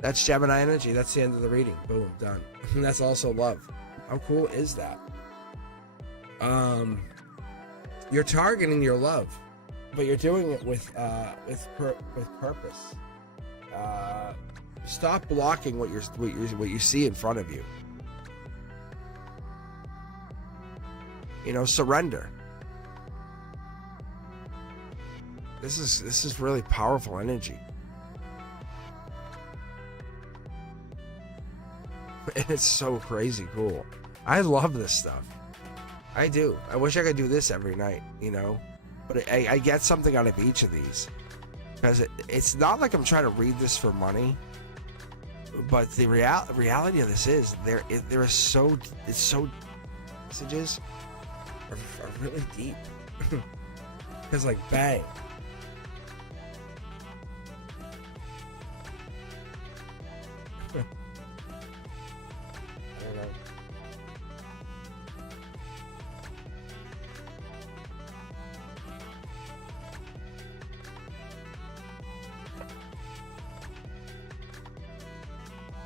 that's Gemini energy. That's the end of the reading. Boom, done. And that's also love. How cool is that? You're targeting your love, but you're doing it with purpose. Stop blocking what you see in front of you. Surrender. This is really powerful energy. And it's so crazy cool. I love this stuff. I do. I wish I could do this every night, but I get something out of each of these, because it's not like I'm trying to read this for money, but the reality of this is messages are really deep. Because like bang.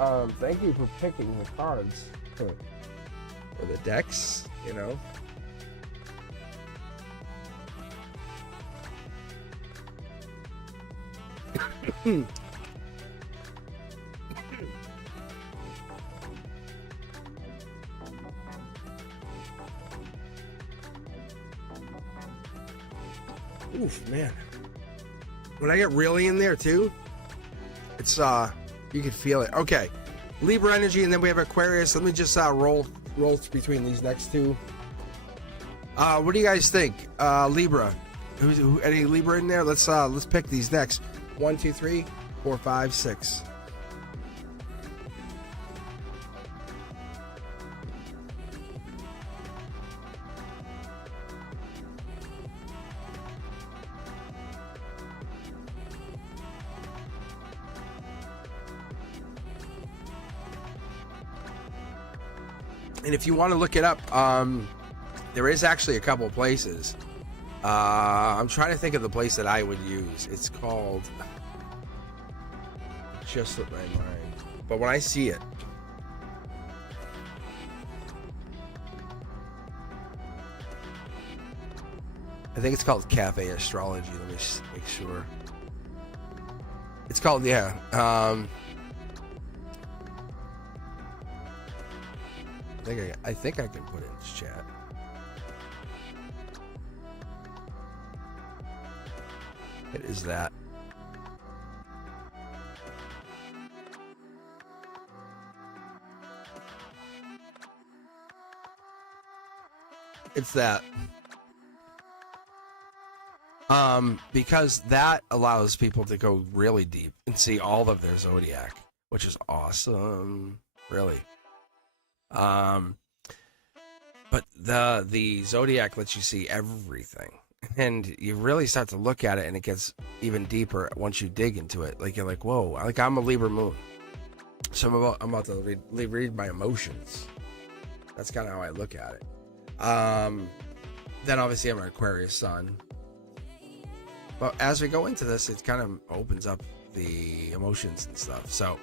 I don't know. Thank you for picking the cards or the decks. Oof, man. When I get really in there too, it's you can feel it. Okay, Libra energy, and then we have Aquarius. Let me just roll between these next two. What do you guys think? Libra. Any Libra in there? Let's pick these next. 1, 2, 3, 4, 5, 6. And if you want to look it up, there is actually a couple places. I'm trying to think of the place that I would use. It's called, just slipped my mind. But when I see it, I think it's called Cafe Astrology. Let me just make sure. It's called, yeah. I think I can put it in this chat. It is that. It's that. Because that allows people to go really deep and see all of their zodiac, which is awesome, really. But the zodiac lets you see everything, and you really start to look at it, and it gets even deeper once you dig into it. Like, you're like, whoa, like, I'm a Libra moon, so I'm about to read my emotions. That's kind of how I look at it. Then obviously I'm an Aquarius sun, but as we go into this, it kind of opens up the emotions and stuff. So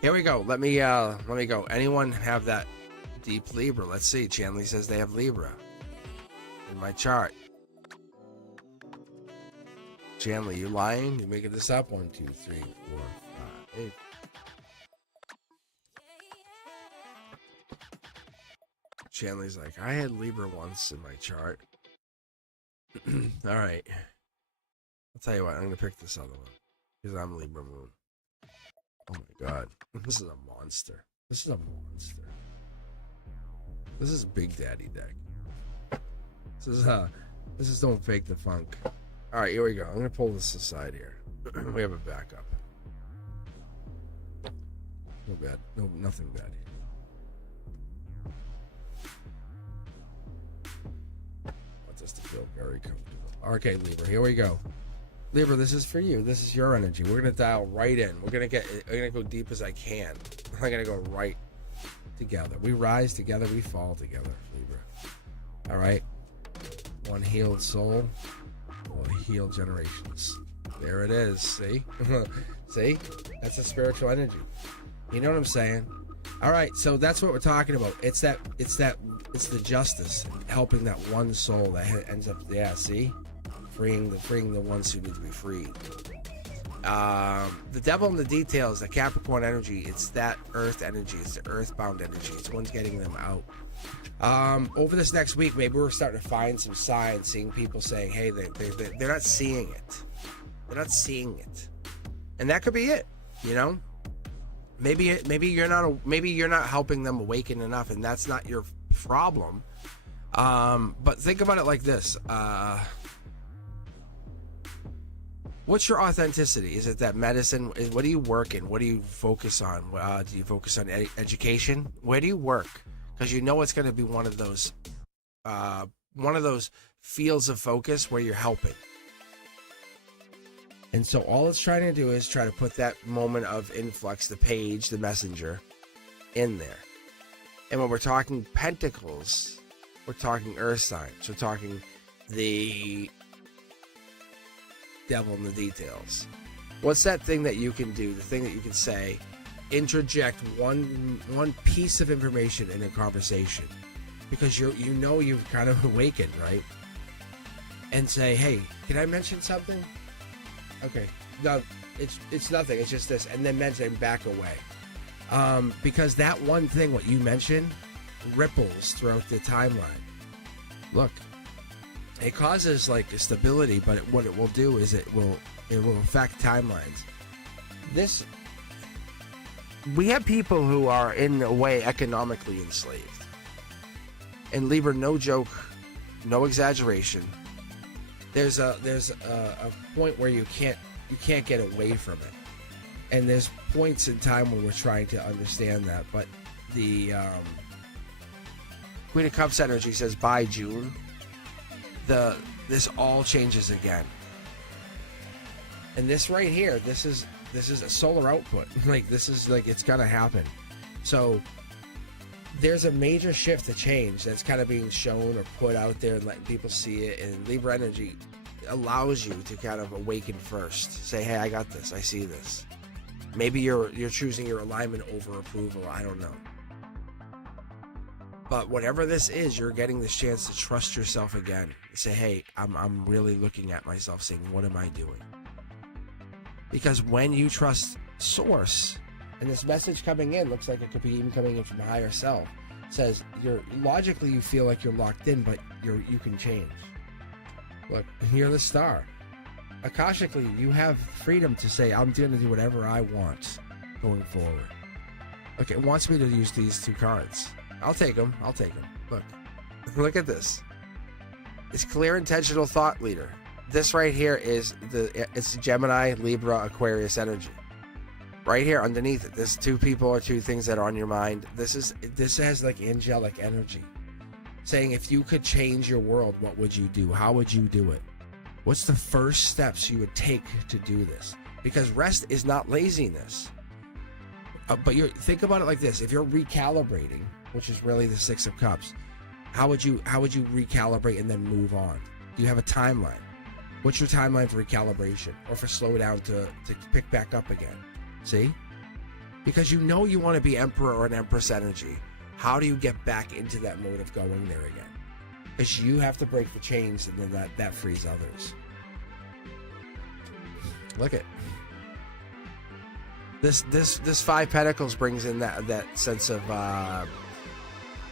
here we go. Let me go. Anyone have that deep Libra? Let's see. Chanley says they have Libra in my chart. Chanley, you lying? You making this up? 1, 2, 3, 4, 5, 8. Chanley's like, I had Libra once in my chart. All right. I'll tell you what. I'm gonna pick this other one because I'm Libra moon. Oh my god, this is a monster. This is a monster. This is Big Daddy deck. This is don't fake the funk. All right, here we go. I'm gonna pull this aside here. We have a backup. No bad. No, nothing bad here. I want this to feel very comfortable. Okay, Libra, here we go. Libra, this is for you. This is your energy. We're gonna dial right in. We're gonna go deep as I can. I'm gonna go right together. We rise together. We fall together, Libra. All right. One healed soul will heal generations. There it is. See, see, that's a spiritual energy. You know what I'm saying? All right. So that's what we're talking about. It's the justice, helping that one soul that ends up. Yeah. See. Freeing the ones who need to be freed. The devil in the details, the Capricorn energy, it's that earth energy, it's the earthbound energy, it's one's getting them out. Over this next week, maybe we're starting to find some signs, seeing people saying, hey, they're not seeing it. They're not seeing it. And that could be it, you know? Maybe you're not helping them awaken enough, and that's not your problem. But think about it like this. What's your authenticity? Is it that medicine? What do you work in? What do you focus on? Do you focus on education? Where do you work? Because you know it's going to be one of those fields of focus where you're helping. And so all it's trying to do is try to put that moment of influx, the page, the messenger, in there. And when we're talking pentacles, we're talking earth signs. We're talking the devil in the details. What's that thing that you can do? The thing that you can say, interject one piece of information in a conversation, because you've kind of awakened, right? And say, hey, can I mention something? Okay, now it's nothing. It's just this, and then mention back away. Because that one thing, what you mentioned, ripples throughout the timeline. Look, it causes like stability, but what it will do is it will affect timelines. We have people who are in a way economically enslaved. And Libra, no joke, no exaggeration. There's a point where you can't get away from it. And there's points in time when we're trying to understand that. But the Queen of Cups energy says by June, this all changes again. And this right here, this is a solar output. Like this is like it's gonna happen. So there's a major shift to change that's kind of being shown or put out there and letting people see it. And Libra energy allows you to kind of awaken first. Say, hey, I got this. I see this. Maybe you're choosing your alignment over approval. I don't know. But whatever this is, you're getting this chance to trust yourself again. Say, hey, I'm really looking at myself saying, what am I doing? Because when you trust source, and this message coming in looks like it could be even coming in from a higher self, says logically you feel like you're locked in, but you can change. Look, you're the star. Akashically, you have freedom to say, I'm going to do whatever I want going forward. Okay, it wants me to use these two cards. I'll take them. Look at this. It's clear, intentional thought leader. This right here is it's Gemini, Libra, Aquarius energy. Right here underneath it, there's two people or two things that are on your mind. This has like angelic energy, saying if you could change your world, what would you do? How would you do it? What's the first steps you would take to do this? Because rest is not laziness. But think about it like this: if you're recalibrating, which is really the Six of Cups, how would you recalibrate and then move on? Do you have a timeline? What's your timeline for recalibration or for slow down to pick back up again? See? Because you want to be Emperor or an Empress energy. How do you get back into that mode of going there again? Because you have to break the chains, and then that frees others. Look at this Five Pentacles brings in that sense of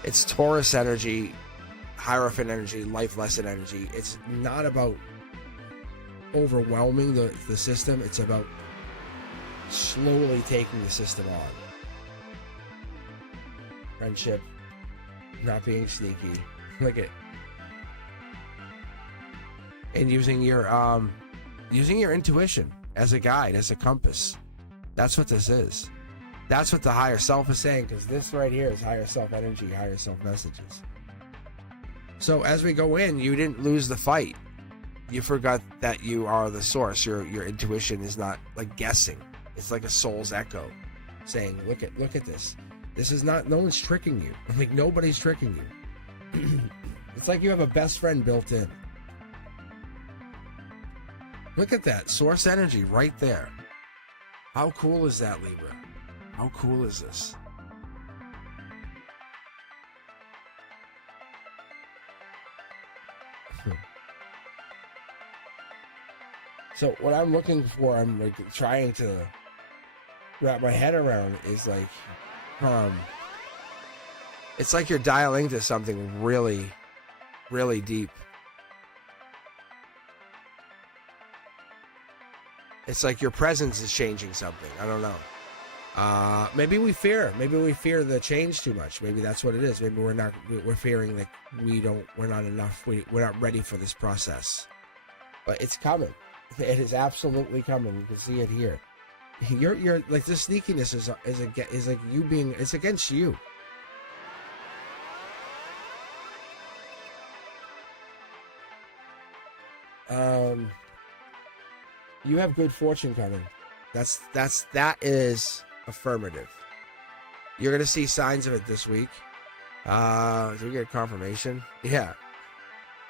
it's Taurus energy, Hierophant energy, life lesson energy. It's not about overwhelming the system. It's about slowly taking the system on. Friendship, not being sneaky. Look at, and using your intuition as a guide, as a compass. That's what this is. That's what the higher self is saying, because this right here is higher self energy, higher self messages. So as we go in, you didn't lose the fight. You forgot that you are the source. Your intuition is not like guessing. It's like a soul's echo saying, look at this. This is not, no one's tricking you. Like nobody's tricking you. It's like you have a best friend built in. Look at that source energy right there. How cool is that, Libra? How cool is this? So what I'm looking for, I'm like trying to wrap my head around is like, it's like you're dialing to something really, really deep. It's like your presence is changing something. I don't know. Maybe we fear the change too much. Maybe that's what it is. Maybe we're fearing that we're not enough. We're not ready for this process. But it's coming. It is absolutely coming. You can see it here. You're like, the sneakiness is like you being, it's against you. You have good fortune coming. That is affirmative. You're gonna see signs of it this week. Did we get confirmation? Yeah.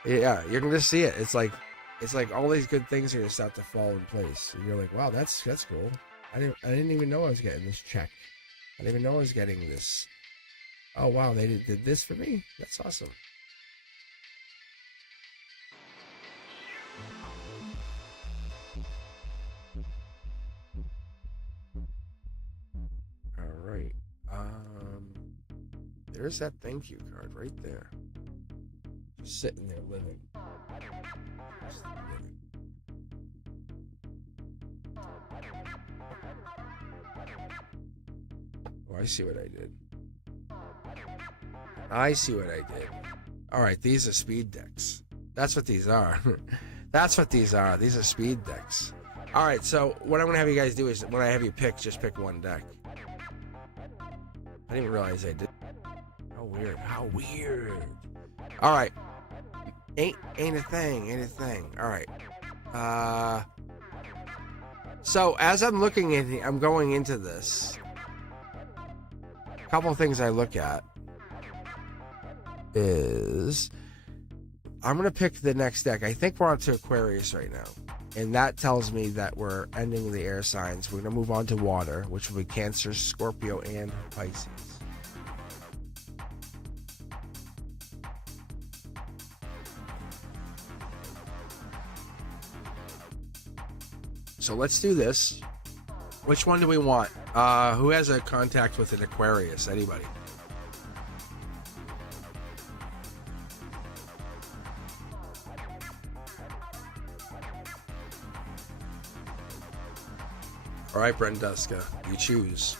You're gonna see it. It's like all these good things are gonna start to fall in place. And you're like, wow, that's cool. I didn't even know I was getting this check. I didn't even know I was getting this. Oh wow, they did this for me? That's awesome. There's that thank you card right there. Just sitting there living. Just living. Oh, I see what I did. I see what I did. All right, these are speed decks. That's what these are. That's what these are. These are speed decks. All right, so what I'm going to have you guys do is when I have you pick, just pick one deck. I didn't even realize I did. How weird. How weird. All right. Ain't a thing. Ain't a thing. All right. So as I'm looking at it, I'm going into this. A couple of things I look at is I'm going to pick the next deck. I think we're on to Aquarius right now. And that tells me that we're ending the air signs. We're going to move on to water, which will be Cancer, Scorpio, and Pisces. So let's do this. Which one do we want? Who has a contact with an Aquarius? Anybody? All right, Brenduska, you choose.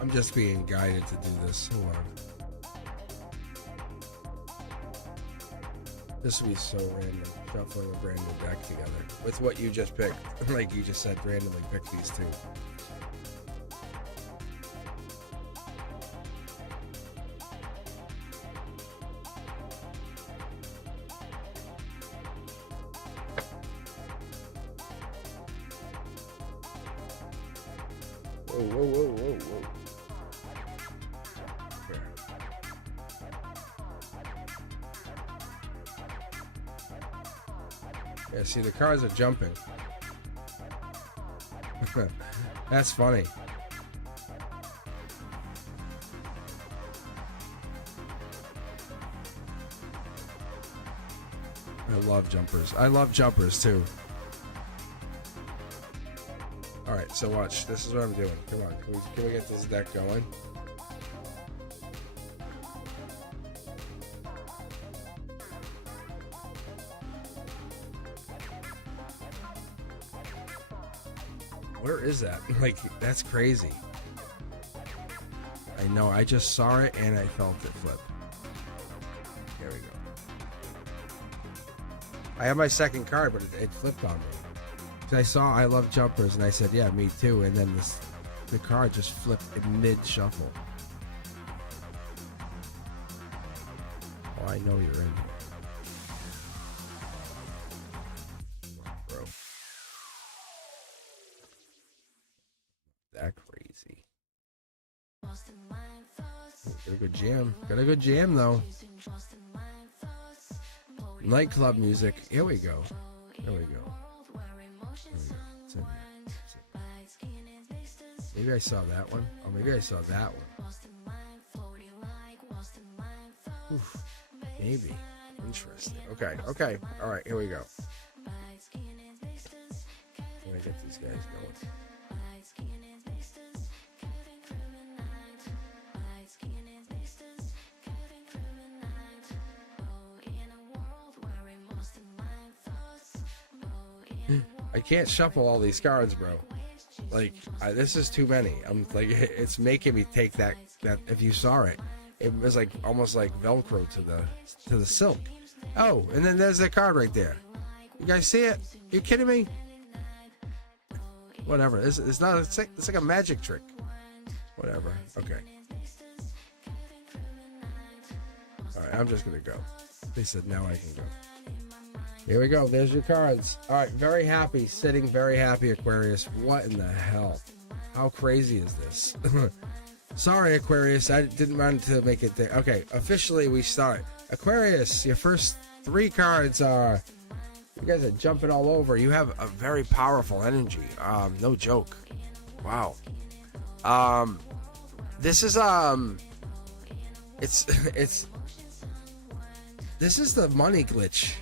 I'm just being guided to do this. Hold on. This would be so random, shuffling a brand new deck together with what you just picked. Like you just said, randomly pick these two. Whoa, whoa, whoa, whoa, whoa. There. Yeah, see, the cards are jumping. That's funny. I love jumpers. I love jumpers too. Alright, so watch. This is what I'm doing. Come on. Can we get this deck going? Where is that? Like, that's crazy. I know. I just saw it and I felt it flip. There we go. I have my second card, but it flipped on me. I saw I love jumpers and I said, yeah, me too. And then the card just flipped in mid-shuffle. Oh, I know you're in here. Bro. That crazy. Got a good jam. Got a good jam, though. Nightclub music. Here we go. Here we go. Maybe I saw that one. Oh, maybe I saw that one. Oof. Maybe. Interesting. Okay. Okay. All right. Here we go. Let me get these guys going. I can't shuffle all these cards, bro. Like, this is too many. I'm like, it's making me take that. If you saw it, it was like almost like Velcro to the silk. Oh, and then there's that card right there. You guys see it? You kidding me? Whatever. It's not. It's like a magic trick. Whatever. Okay. All right. I'm just gonna go. They said now I can go. Here we go. There's your cards. All right. Very happy. Sitting very happy, Aquarius. What in the hell? How crazy is this? Sorry, Aquarius. I didn't want to make it there. Okay. Officially, we start. Aquarius, your first 3 cards are. You guys are jumping all over. You have a very powerful energy. No joke. Wow. This is this is the money glitch.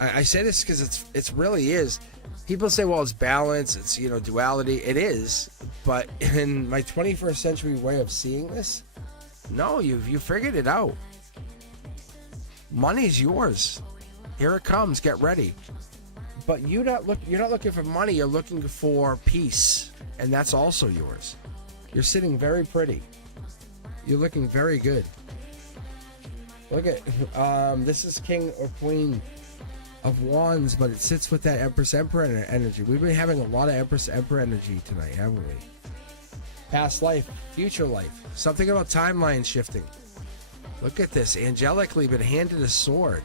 I say this because it's really is. People say, well, it's balance, it's duality. It is, but in my 21st century way of seeing this, no, you figured it out. Money's yours. Here it comes. Get ready. But you're not looking for money. You're looking for peace, and that's also yours. You're sitting very pretty. You're looking very good. Look at this is King or Queen of Wands, but it sits with that Empress Emperor energy. We've been having a lot of Empress Emperor energy tonight, haven't we? Past life, future life, something about timeline shifting. Look at this, angelically been handed a sword.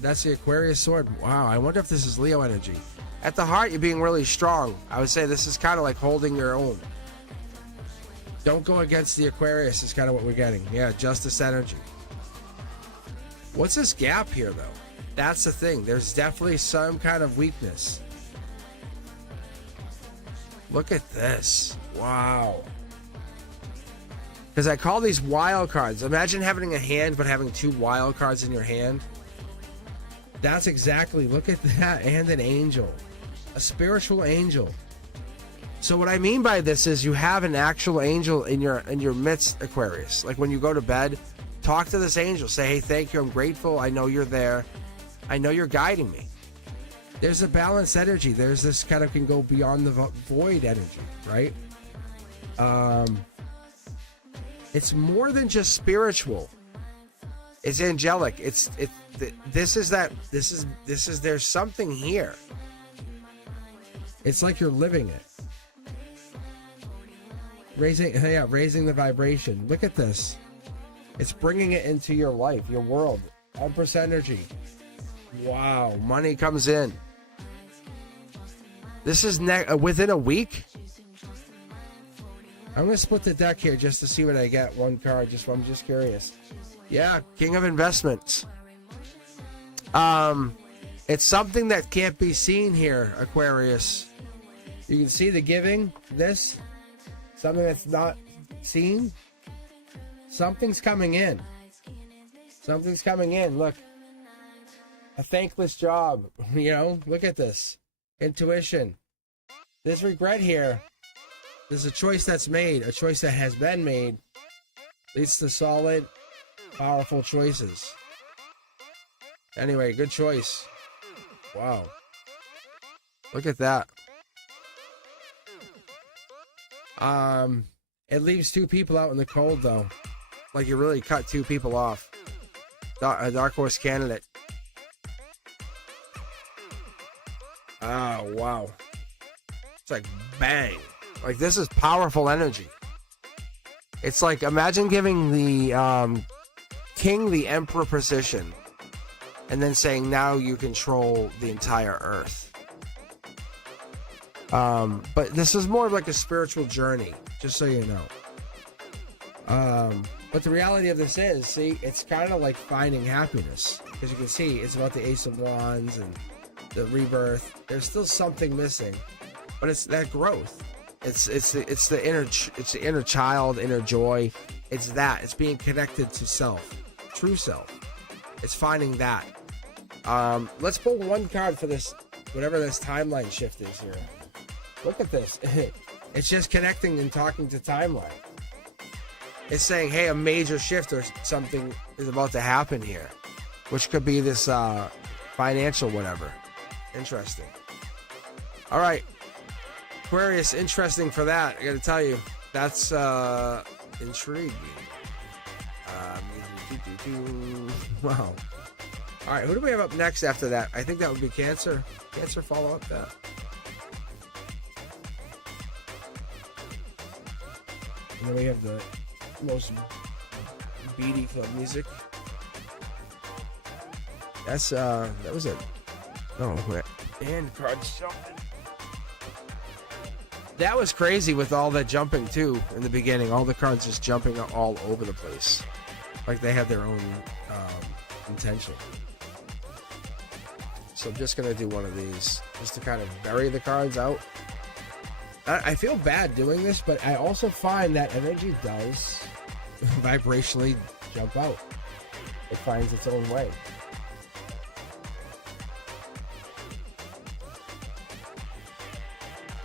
That's the Aquarius sword. Wow, I wonder if this is Leo energy. At the heart, you're being really strong. I would say this is kind of like holding your own. Don't go against the Aquarius is kind of what we're getting. Yeah, justice energy. What's this gap here, though? That's the thing. There's definitely some kind of weakness. Look at this. Wow. Because I call these wild cards. Imagine having a hand, but having 2 wild cards in your hand. That's exactly, look at that, and an angel. A spiritual angel. So what I mean by this is you have an actual angel in your midst, Aquarius. Like when you go to bed, talk to this angel. Say, hey, thank you, I'm grateful. I know you're there. I know you're guiding me. There's a balanced energy. There's this kind of can go beyond the void energy, right? It's more than just spiritual. It's angelic. There's something here. It's like you're living it. Raising the vibration. Look at this. It's bringing it into your life, your world. Empress energy. Wow, money comes in. This is within a week. I'm gonna split the deck here just to see what I get. One card. I'm just curious. Yeah, King of Investments. It's something that can't be seen here, Aquarius. You can see the giving. This something that's not seen. Something's coming in. Something's coming in. Look, a thankless job. Look at this. Intuition. There's regret here. There's a choice that's made. A choice that has been made. Leads to solid, powerful choices. Anyway, good choice. Wow. Look at that. It leaves 2 people out in the cold, though. Like you really cut 2 people off. A dark horse candidate. Oh, wow. It's like bang. Like this is powerful energy. It's like imagine giving the king the emperor position and then saying now you control the entire earth. But this is more like a spiritual journey, just so you know. But the reality of this is, see, it's kind of like finding happiness. As you can see, it's about the Ace of Wands and the rebirth. There's still something missing, but it's that growth. It's the inner child, inner joy. It's that. It's being connected to self, true self. It's finding that. Let's pull one card for this, whatever this timeline shift is here. Look at this. It's just connecting and talking to timeline. It's saying, hey, a major shift or something is about to happen here, which could be this financial whatever. Interesting. All right. Aquarius, interesting for that. I got to tell you, that's intriguing. Wow. All right, who do we have up next after that? I think that would be Cancer. Cancer follow up that. And then we have the most beady club music. That's that was it. Oh, and cards jumping. That was crazy with all that jumping too in the beginning. All the cards just jumping all over the place, like they have their own intention. So I'm just gonna do one of these just to kind of bury the cards out. I feel bad doing this, but I also find that energy does vibrationally jump out. It finds its own way.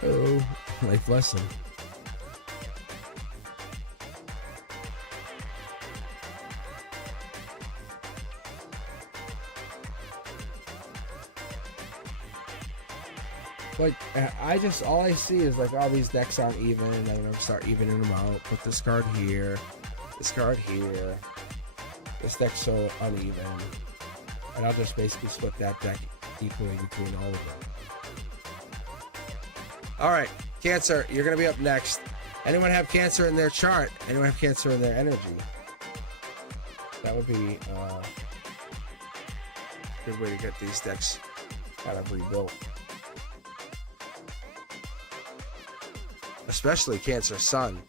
Oh, life lesson. Like, all I see is like all these decks aren't even, and then I'm gonna start evening them out. Put this card here, this card here. This deck's so uneven, and I'll just basically split that deck equally between all of them. All right, Cancer, you're gonna be up next. Anyone have Cancer in their chart? Anyone have Cancer in their energy? That would be a good way to get these decks kind of rebuilt. Especially Cancer Sun,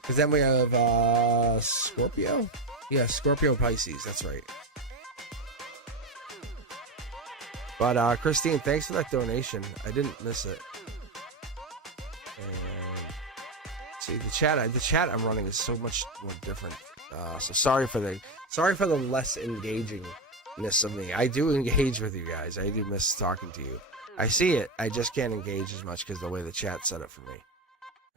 because then we have Scorpio. Yeah, Scorpio Pisces. That's right. But Christine, thanks for that donation. I didn't miss it. And see the chat I'm running is so much more different. So sorry for the less engagingness of me. I do engage with you guys. I do miss talking to you. I see it. I just can't engage as much because the way the chat set it for me.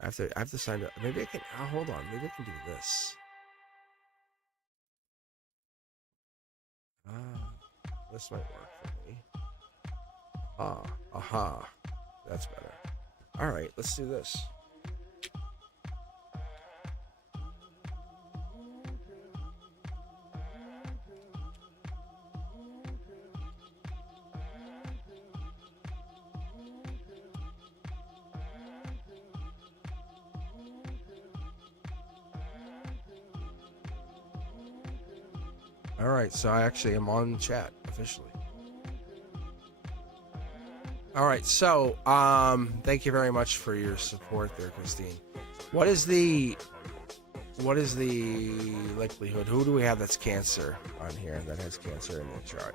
I have to sign up. Maybe I can. Oh, hold on. Maybe I can do this. This might work for me. Aha. That's better. All right, let's do this. All right, so I actually am on chat officially. All right, so thank you very much for your support there, Christine. What is the likelihood? Who do we have that's Cancer on here that has Cancer in the chart?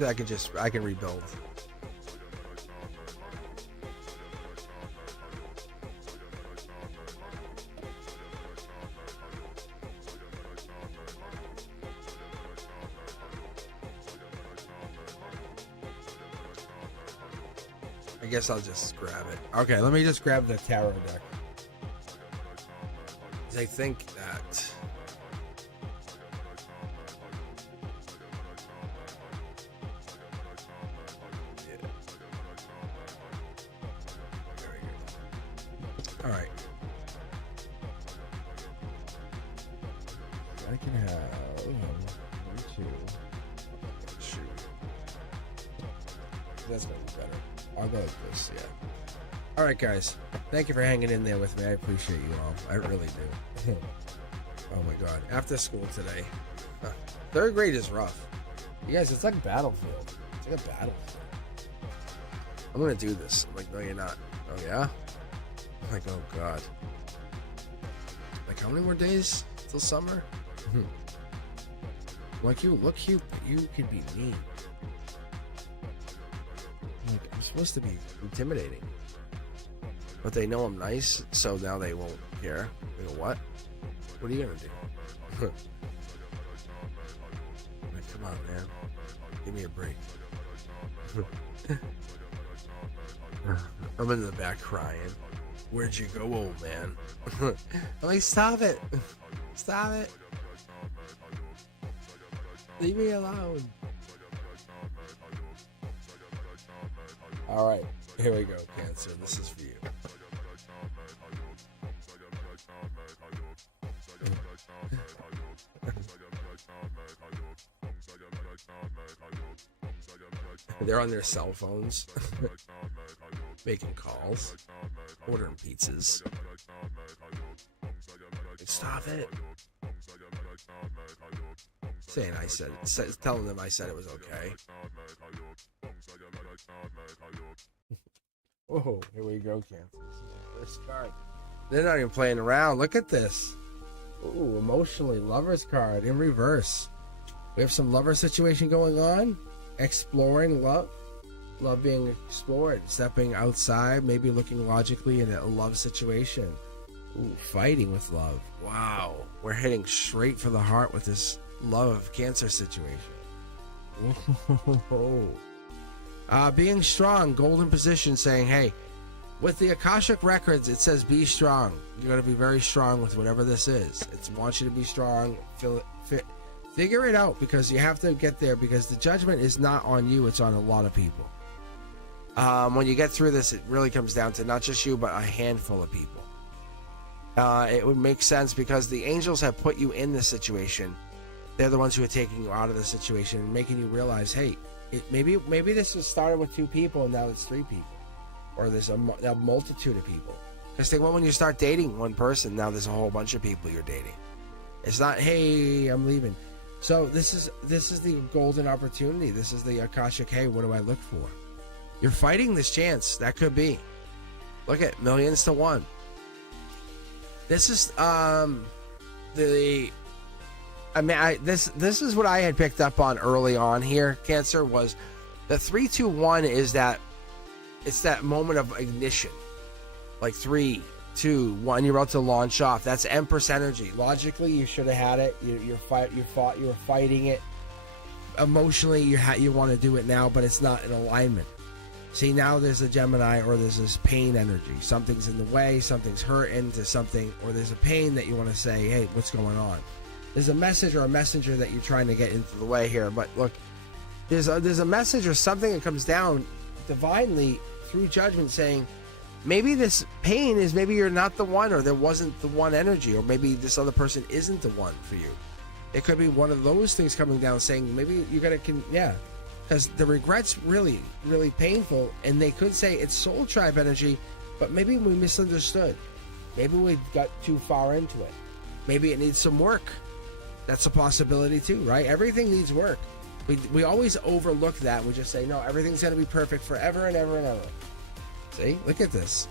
I can rebuild. I guess I'll just grab it. Okay, let me just grab the tarot deck. I think that all right. I can have 2. Shoot. That's gonna be better. I'll go with this, yeah. All right, guys. Thank you for hanging in there with me. I appreciate you all. I really do. Oh my God. After school today. 3rd grade is rough. You guys, it's like Battlefield. It's like a battlefield. I'm gonna do this. I'm like, no, you're not. Oh yeah? I'm like, oh God. Like, how many more days till summer? Like, you look cute, but you could be mean. Like, I'm supposed to be intimidating. But they know I'm nice, so now they won't care. They go, what? What are you gonna do? Like, come on, man. Give me a break. I'm in the back crying. Where'd you go, old man? I'm like, stop it. Stop it. Leave me alone. All right, here we go, Cancer. This is for you. They're on their cell phones, making calls, ordering pizzas. Stop it. Saying I said it, telling them I said it was okay. Oh, here we go, Cancer. First card. They're not even playing around. Look at this. Ooh, emotionally, Lover's card in reverse. We have some lover situation going on. Exploring love. Love being explored. Stepping outside, maybe looking logically in a love situation. Ooh, fighting with love. Wow. We're hitting straight for the heart with this love Cancer situation. Being strong, golden position, saying, hey, with the Akashic Records, it says be strong. You got to be very strong with whatever this is. It wants you to be strong. Figure it out, because you have to get there, because the judgment is not on you, it's on a lot of people. When you get through this, it really comes down to not just you, but a handful of people. It would make sense because the angels have put you in this situation. They're the ones who are taking you out of the situation and making you realize, hey, maybe this was started with 2 people and now it's 3 people, or there's a multitude of people. Because think, well, when you start dating one person, now there's a whole bunch of people you're dating. It's not, hey, I'm leaving. So this is the golden opportunity. This is the Akashic. Hey, what do I look for? You're fighting this chance. That could be. Look at millions to 1. This is this is what I had picked up on early on here, Cancer, was the 3-2-1 is that it's that moment of ignition. Like 3, 2, 1, you're about to launch off. That's Empress energy. Logically, you should have had it. You were fighting it. Emotionally, you want to do it now, but it's not in alignment. See, now there's a Gemini, or there's this pain energy. Something's in the way, something's hurting to something, or there's a pain that you want to say, hey, what's going on? There's a message or a messenger that you're trying to get into the way here. But look, there's a message or something that comes down divinely through judgment saying, maybe this pain is, maybe you're not the one, or there wasn't the one energy, or maybe this other person isn't the one for you. It could be one of those things coming down saying, maybe you gotta, because the regret's really, really painful, and they could say it's soul tribe energy, but maybe we misunderstood. Maybe we got too far into it. Maybe it needs some work. That's a possibility too, right? Everything needs work. We always overlook that. We just say, no, everything's going to be perfect forever and ever and ever. See? Look at this.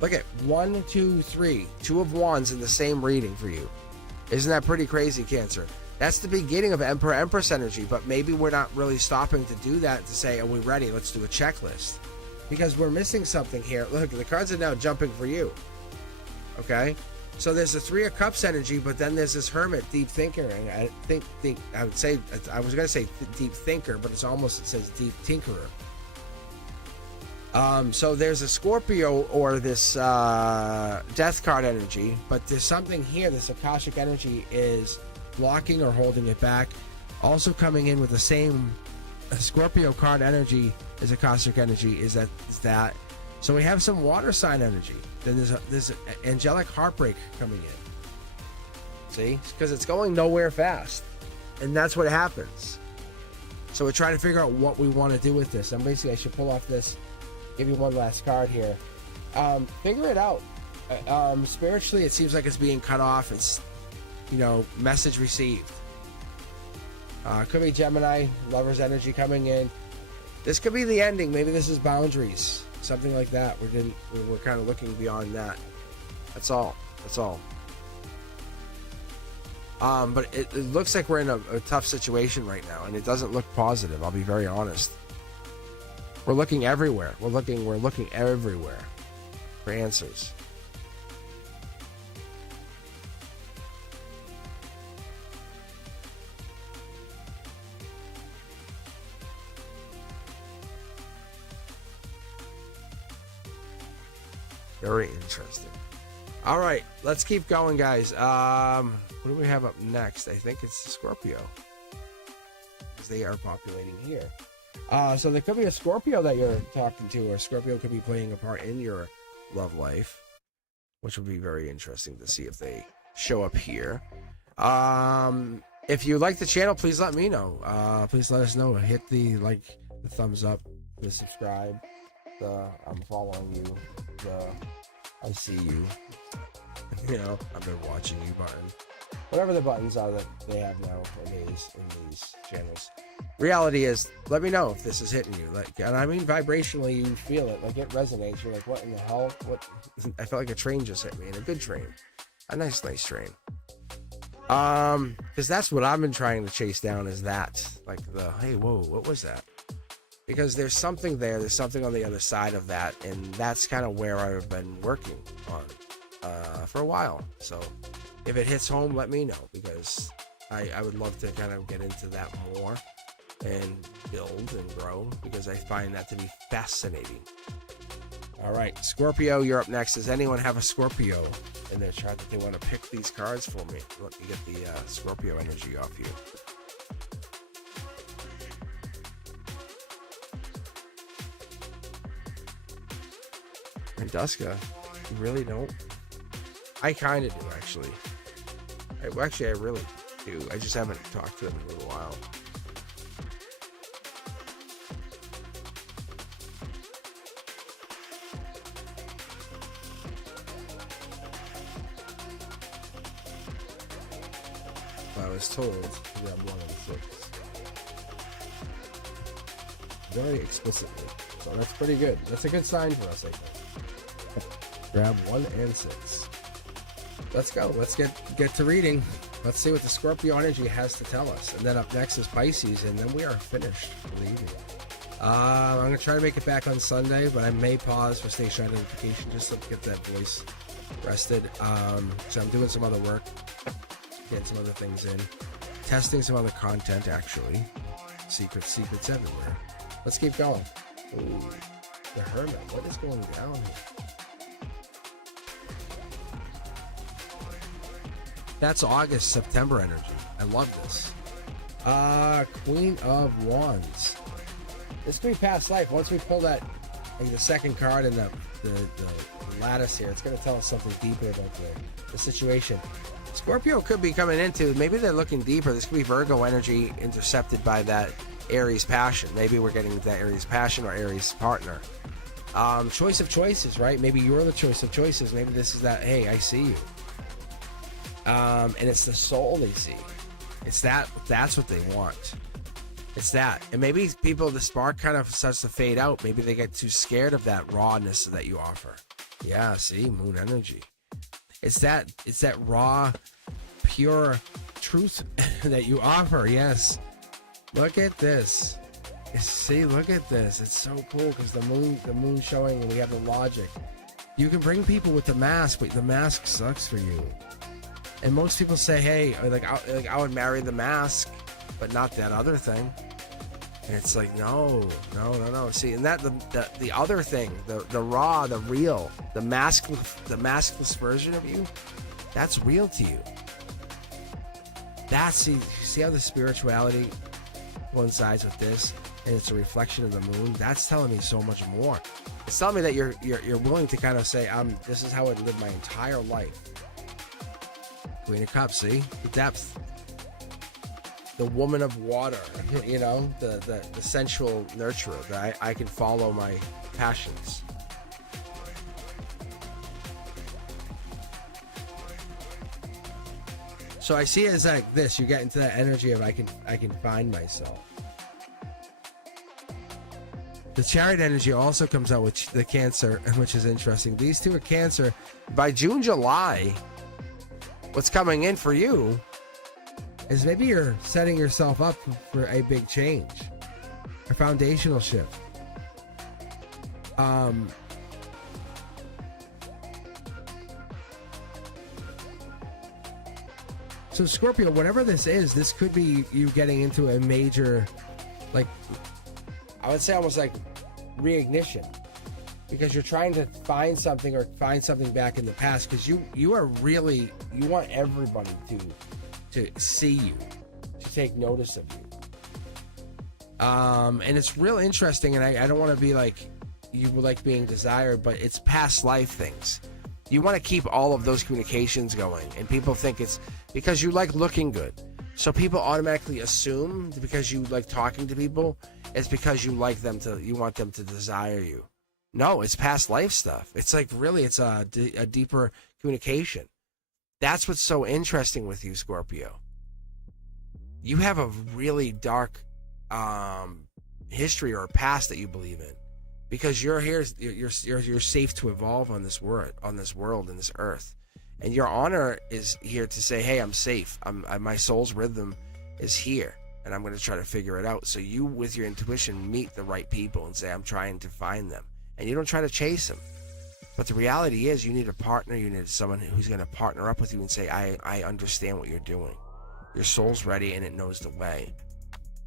Look at 1, 2, 3. 2 of Wands in the same reading for you. Isn't that pretty crazy, Cancer? That's the beginning of Empress energy, but maybe we're not really stopping to do that, to say, are we ready? Let's do a checklist. Because we're missing something here. Look, the cards are now jumping for you. Okay? So there's the 3 of Cups energy, but then there's this Hermit, deep thinker, and I think I would say, I was going to say deep thinker, but it says deep tinkerer. So there's a Scorpio, or this Death card energy, but there's something here. This Akashic energy is blocking or holding it back. Also coming in with the same Scorpio card energy as Akashic energy is that. So we have some water sign energy. Then there's this angelic heartbreak coming in. See? Because it's going nowhere fast. And that's what happens. So we're trying to figure out what we want to do with this. And basically, I should pull off this, give you one last card here. Figure it out. Spiritually, it seems like it's being cut off. It's, message received. Could be Gemini, Lover's energy coming in. This could be the ending. Maybe this is boundaries. Something like that. We're kind of looking beyond that. That's all. But it looks like we're in a tough situation right now, and it doesn't look positive. I'll be very honest. We're looking everywhere. We're looking everywhere for answers. Very interesting. All right, let's keep going, guys. What do we have up next? I think it's Scorpio, because they are populating here. So there could be a Scorpio that you're talking to, or a Scorpio could be playing a part in your love life, which would be very interesting to see if they show up here. If you like the channel, please let me know. Please let us know. Hit the the thumbs up, the subscribe, the I'm following you, the I see you, I've been watching you button. Whatever the buttons are that they have now in these channels. Reality is, let me know if this is hitting you. And I mean vibrationally, you feel it. It resonates. You're like, what in the hell? What? I felt like a train just hit me, and a good train, a nice train. Because that's what I've been trying to chase down, is that, hey, whoa, what was that? Because there's something there, there's something on the other side of that, and that's kind of where I've been working on for a while. So if it hits home, let me know, because I would love to kind of get into that more and build and grow, because I find that to be fascinating. All right, Scorpio, you're up next. Does anyone have a Scorpio in their chart that they want to pick these cards for me? Let me get the Scorpio energy off you. And Duska, you really don't? I kind of do, actually. I really do. I just haven't talked to them in a little while. I was told to grab 1 and 6. Very explicitly. So that's pretty good. That's a good sign for us, I think. Grab 1 and 6. Let's go. Let's get to reading. Let's see what the Scorpio energy has to tell us. And then up next is Pisces, and then we are finished for the evening. I'm going to try to make it back on Sunday, but I may pause for station identification just to get that voice rested. So I'm doing some other work, getting some other things in, testing some other content, actually. Secrets everywhere. Let's keep going. Ooh, the Hermit. What is going down here? That's August, September energy. I love this. Queen of Wands. This could be past life. Once we pull that, the second card in the lattice here, it's going to tell us something deeper about the situation. Scorpio could be coming into, maybe they're looking deeper. This could be Virgo energy intercepted by that Aries passion. Maybe we're getting that Aries passion or Aries partner. Choice of choices, right? Maybe you're the choice of choices. Maybe this is that, hey, I see you. And it's the soul they see. It's that's what they want. It's that. And maybe people, the spark kind of starts to fade out. Maybe they get too scared of that rawness that you offer. Yeah, see, moon energy. It's that raw, pure truth that you offer. Yes. Look at this. See, look at this. It's so cool because the moon showing, and we have the logic. You can bring people with the mask, but the mask sucks for you. And most people say, hey, I would marry the mask, but not that other thing. And it's like, no. See, and that the other thing, the raw, the real, the maskless version of you, that's real to you. See how the spirituality coincides with this, and it's a reflection of the moon. That's telling me so much more. It's telling me that you're willing to kind of say, this is how I'd live my entire life. Queen of Cups, see? The depth. The woman of water, the sensual nurturer, that I can follow my passions. So I see it as like this. You get into that energy of I can find myself. The Chariot energy also comes out with the Cancer, which is interesting. These two are Cancer. By June, July, what's coming in for you is maybe you're setting yourself up for a big change, a foundational shift. So Scorpio, whatever this is, this could be you getting into a major, I would say almost like reignition, because you're trying to find something or find something back in the past, because you are really, you want everybody to see you, to take notice of you. And it's real interesting, and I don't want to be like you like being desired, but it's past life things. You want to keep all of those communications going, and people think it's because you like looking good. So people automatically assume because you like talking to people, it's because you want them to desire you. No, it's past life stuff. It's like really, it's a deeper communication. That's what's so interesting with you, Scorpio. You have a really dark history or past that you believe in, because you're here. You're safe to evolve on this world, in this earth. And your honor is here to say, hey, I'm safe. My soul's rhythm is here, and I'm going to try to figure it out. So you, with your intuition, meet the right people and say, I'm trying to find them. And you don't try to chase them. But the reality is you need a partner. You need someone who's going to partner up with you and say, I understand what you're doing. Your soul's ready, and it knows the way.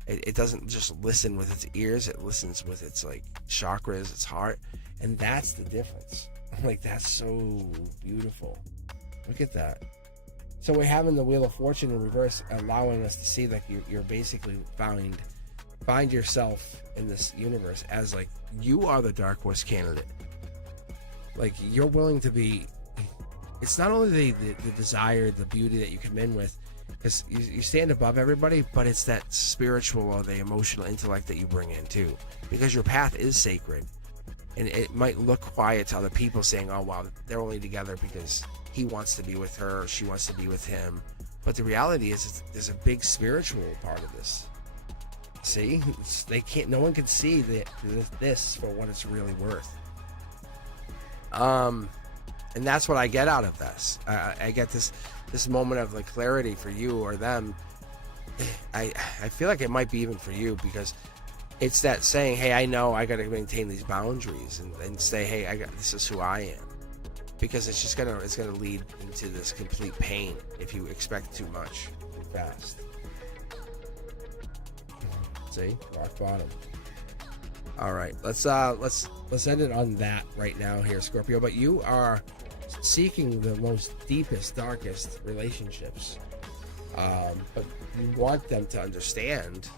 It doesn't just listen with its ears. It listens with its like chakras, its heart. And that's the difference. Like, that's so beautiful. Look at that. So we're having the Wheel of Fortune in reverse, allowing us to see that you're basically find yourself in this universe as like you are the Dark Horse candidate. Like, you're willing to be. It's not only the desire, the beauty that you come in with, because you stand above everybody, but it's that spiritual or the emotional intellect that you bring in too, because your path is sacred. And it might look quiet to other people, saying, oh, wow, they're only together because he wants to be with her, or she wants to be with him. But the reality is, there's a big spiritual part of this. See? No one can see this for what it's really worth. And that's what I get out of this. I get this moment of like clarity for you or them. I feel like it might be even for you, because it's that saying, hey, I know I got to maintain these boundaries and say, hey, this is who I am, because it's gonna lead into this complete pain if you expect too much too fast. See, rock bottom. All right, let's end it on that right now here, Scorpio. But you are seeking the most deepest, darkest relationships, but you want them to understand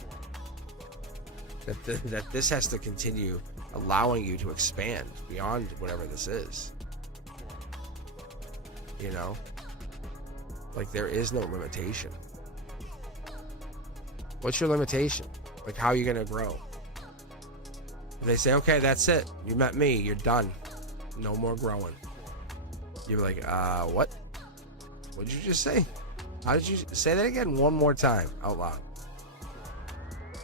that this has to continue allowing you to expand beyond whatever this is. You know, like, there is no limitation. What's your limitation? Like, how are you gonna grow? If they say, okay, that's it, you met me, you're done, no more growing, you're like, what did you just say? How did you say that again? One more time out loud.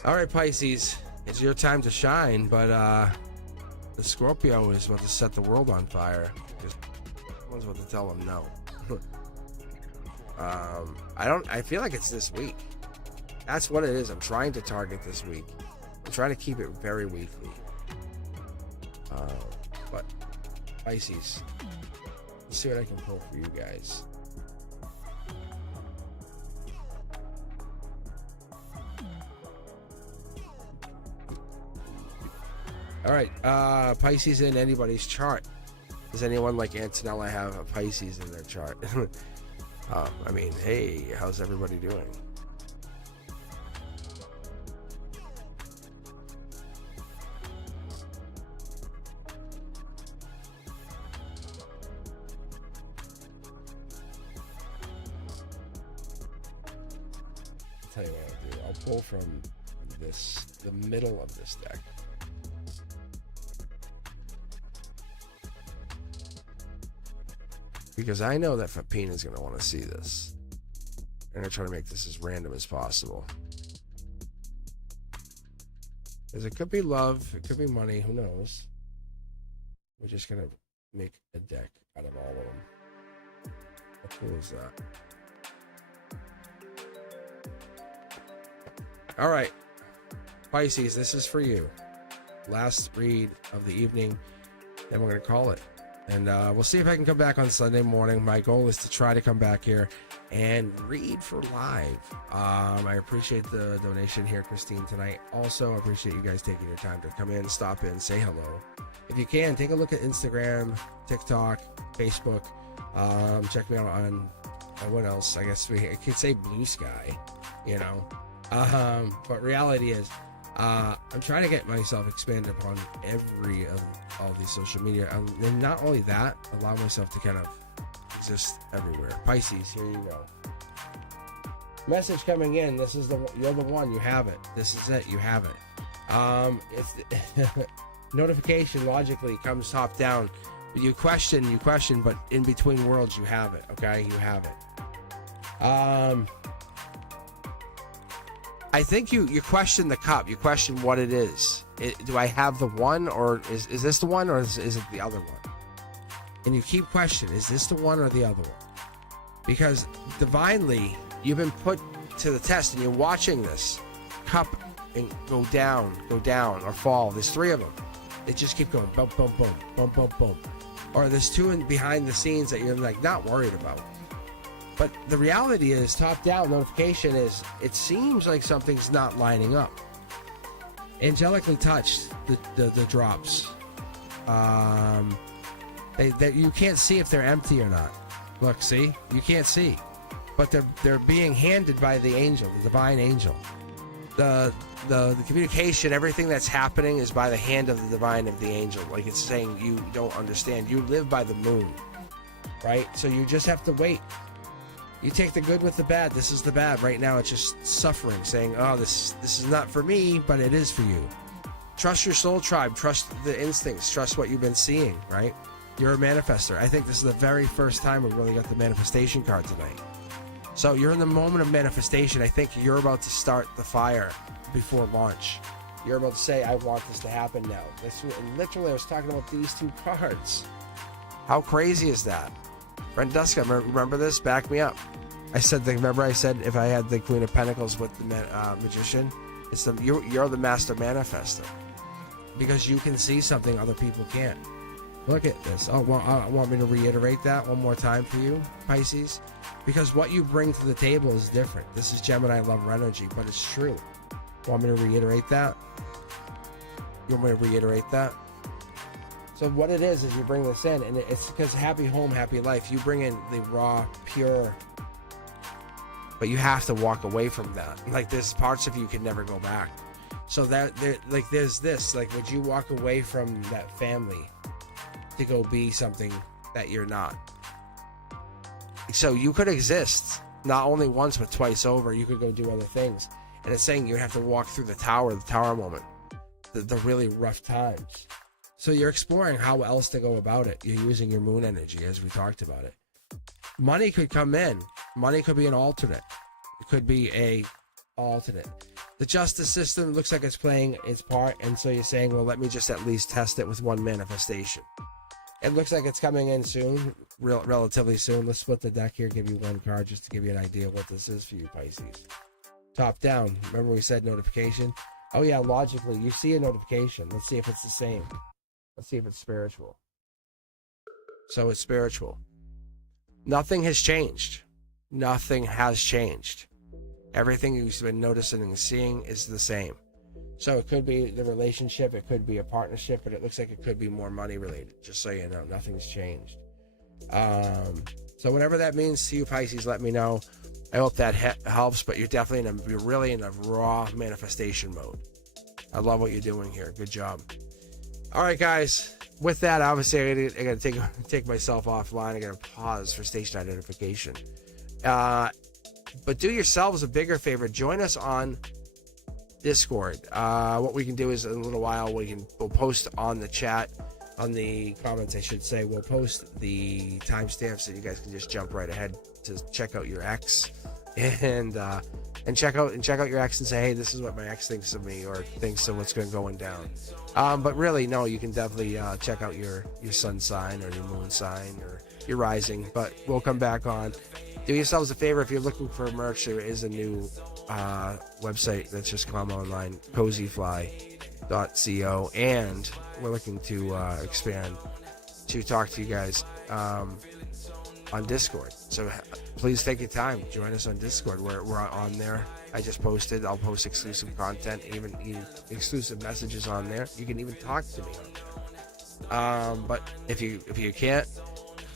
All right, Pisces, it's your time to shine, but the Scorpio is about to set the world on fire. Someone's about to tell them no. I feel like it's this week. That's what it is. I'm trying to target this week. I'm trying to keep it very weekly. But Pisces, let's see what I can pull for you guys. All right, Pisces in anybody's chart. Does anyone like Antonella have a Pisces in their chart? I mean, hey, how's everybody doing? I'll tell you what I'll do. I'll pull from the middle of this deck. Because I know that Fapina's going to want to see this. I'm going to try to make this as random as possible. Because it could be love, it could be money, who knows? We're just going to make a deck out of all of them. How cool is that? All right, Pisces, this is for you. Last read of the evening, then we're going to call it. And we'll see if I can come back on Sunday morning. My goal is to try to come back here and read for live. I appreciate the donation here, Christine, tonight. Also, I appreciate you guys taking your time to come in, stop in, say hello. If you can, take a look at Instagram, TikTok, Facebook. Check me out on what else? I guess I could say Blue Sky, you know. But reality is, I'm trying to get myself expanded upon every of all these social media, and not only that, allow myself to kind of exist everywhere. Pisces, here you go. Message coming in. This is you're the one. You have it. This is it. You have it. It's notification logically comes top down. You question, but in between worlds, you have it. Okay, you have it. I think you question the cup. You question what it is. Do I have the one, or is this the one, or is it the other one? And you keep questioning, is this the one or the other one? Because divinely, you've been put to the test, and you're watching this cup and go down, or fall. There's 3 of them. They just keep going, boom, boom, boom, boom, boom, boom. Or there's 2 behind the scenes that you're like not worried about. But the reality is, top-down notification is, it seems like something's not lining up. Angelically touched the drops. You can't see if they're empty or not. Look, see? You can't see. But they're being handed by the angel, the divine angel. The communication, everything that's happening is by the hand of the divine of the angel. Like it's saying, you don't understand. You live by the moon, right? So you just have to wait. You take the good with the bad. This is the bad. Right now, it's just suffering, saying, oh, this is not for me, but it is for you. Trust your soul tribe. Trust the instincts. Trust what you've been seeing, right? You're a manifester. I think this is the very first time we really got the manifestation card tonight. So you're in the moment of manifestation. I think you're about to start the fire before launch. You're about to say, I want this to happen now. And literally, I was talking about these 2 cards. How crazy is that? Brent Duska, remember this? Back me up. I said if I had the Queen of Pentacles with the Magician, it's you're the master manifester. Because you can see something other people can't. Look at this. Oh, well, want me to reiterate that one more time for you, Pisces? Because what you bring to the table is different. This is Gemini lover energy, but it's true. Want me to reiterate that? You want me to reiterate that? So what it is you bring this in, and it's because happy home, happy life. You bring in the raw, pure, but you have to walk away from that. Like there's parts of you can never go back. So there's this. Like, would you walk away from that family to go be something that you're not? So you could exist not only once but twice over. You could go do other things, and it's saying you have to walk through the tower moment, the really rough times. So you're exploring how else to go about it. You're using your moon energy, as we talked about it. Money could come in. Money could be an alternate. It could be a alternate. The justice system looks like it's playing its part, and so you're saying, well, let me just at least test it with one manifestation. It looks like it's coming in soon, relatively soon. Let's split the deck here, give you one card just to give you an idea of what this is for you, Pisces. Top down. Remember we said notification? Oh yeah, logically, you see a notification. Let's see if it's the same. Let's see if it's spiritual. So it's spiritual. Nothing has changed. Nothing has changed. Everything you've been noticing and seeing is the same. So it could be the relationship, it could be a partnership, but it looks like it could be more money related. Just so you know, nothing's changed. So whatever that means to you, Pisces, let me know. I hope that helps, but you're really in a raw manifestation mode. I love what you're doing here. Good job. All right, guys. With that, obviously, I got to take myself offline. I got to pause for station identification. But do yourselves a bigger favor. Join us on Discord. What we can do is in a little while we'll post on the chat, on the comments, I should say. We'll post the timestamps so you guys can just jump right ahead to check out your ex and check out your ex and say, hey, this is what my ex thinks of me or thinks of what's going down. But really, no, you can definitely check out your sun sign or your moon sign or your rising. But we'll come back on. Do yourselves a favor, if you're looking for merch, there is a new website that's just come online, cozyfly.co, and we're looking to expand to talk to you guys on Discord. So please take your time, join us on Discord. We're on there. I just posted. I'll post exclusive content, even exclusive messages on there. You can even talk to me on there. But if you can't,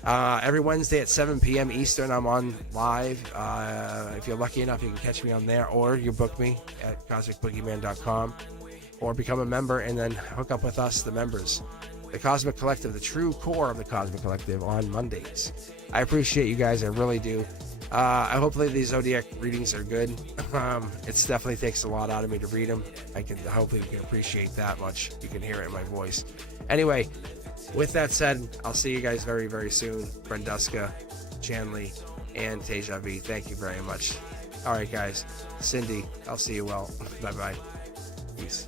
every Wednesday at 7 p.m. Eastern, I'm on live. If you're lucky enough, you can catch me on there, or you book me at cosmicboogeyman.com. or become a member and then hook up with us, the members. The Cosmic Collective, the true core of the Cosmic Collective, on Mondays. I appreciate you guys, I really do. Hopefully these Zodiac readings are good. It definitely takes a lot out of me to read them. Hopefully you can appreciate that much. You can hear it in my voice. Anyway, with that said, I'll see you guys very, very soon. Brenduska, Chanley, and Teja V. Thank you very much. All right, guys. Cindy, I'll see you well. Bye-bye. Peace.